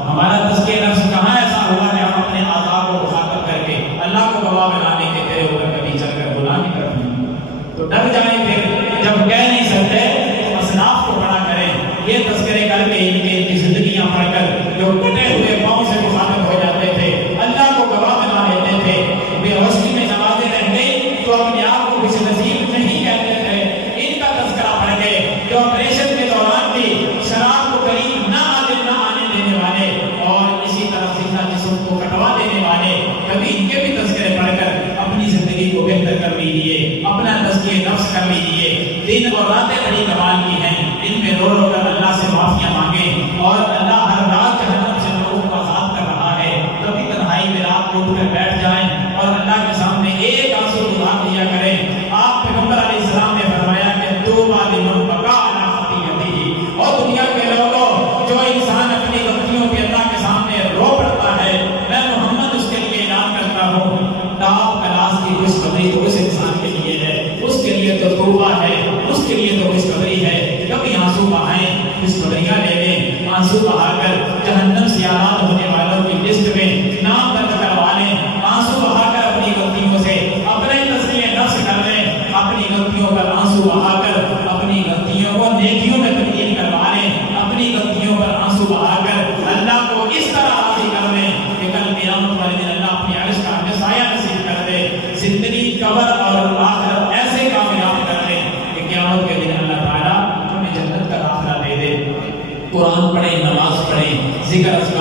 ہمارا تزکیہ نفس کہاں ایسا ہوا کہ ہم اپنے اعضاء کو مخاطب کر کے اللہ کو گواہ بنانے کے تیرے اوپر کبھی چل کر گناہ کی طرف نہیں؟ تو ڈر جائیں، پھر جب کہہ نہیں سکتے تو اسلاف کو پڑھا کریں، یہ تذکرے کر کے ان کی زندگیاں پڑھ کر جو کٹے ہوئے پاؤں سے مخاطب ہو جاتے تھے، اللہ کو گواہ بنا لیتے تھے، بے ہوشی میں نمازیں رہ گئی تو اپنے آپ کو خوش نصیب نہیں کہتے تھے، ان کا تذکرہ پڑھ کے جو آپریشن کے دوران بھی شراب کو قریب نہ آنے دینے والے اور اسی طرح زندہ جسم کو کٹوا دینے والے، کبھی ان کے بھی تذکرے پڑھ کر اپنی زندگی کو بہتر کر لیجیے، اپنا تزکیہ نفس کر لیجیے۔ دن اور راتیں بڑی کمال کی ہیں، دن میں رو رو کر اللہ سے معافیاں مانگیں، اور اللہ ہر رات جہنم سے لوگوں کو آزاد کر رہا ہے، کبھی تنہائی میں رات کو اٹھ کر بیٹھ جائیں اور اللہ کے سامنے ایک آنسو گزار دیا کریں۔ آپ پیغمبر علیہ السلام نے فرمایا کہ توبہ لمن بکا علی خطیئتہ، اور دنیا کے لوگوں جو انسان اپنی غلطیوں پہ اللہ کے سامنے رو پڑتا ہے، میں محمد اس کے لیے اعلان کرتا ہوں، تاب کلاس کی خوشخبری تو اس انسان کے لیے ہے، اس کے لیے تو توبہ ہے، اس کے لیے تو خوشخبری ہے۔ کبھی آنسو بہائیں، خوشخبریاں لے لیں، آنسو بہا کر جہنم سے آزاد ہونے والوں کی لسٹ میں نام درج کروا لیں، آنسو بہا کر اپنی غلطیوں سے اپنے تزکیہ نفس کر لیں، اپنی غلطیوں پر آنسو بہا کر اپنی غلطیوں کو نیکیوں میں تبدیل کروا لیں، اپنی غلطیوں پر آنسو بہا کر اللہ کو اس طرح راضی کر دیں کہ کل قیامت والے دن اللہ اپنی عرش کا ہمیں سایہ نصیب کر دے، زندگی قبر اور آخرت ایسے کامیاب کر دے کہ قیامت کے دن اللہ تعالیٰ ہمیں جنت کا داخلہ دے دے۔ قرآن پڑھیں، نماز پڑھیں، ذکر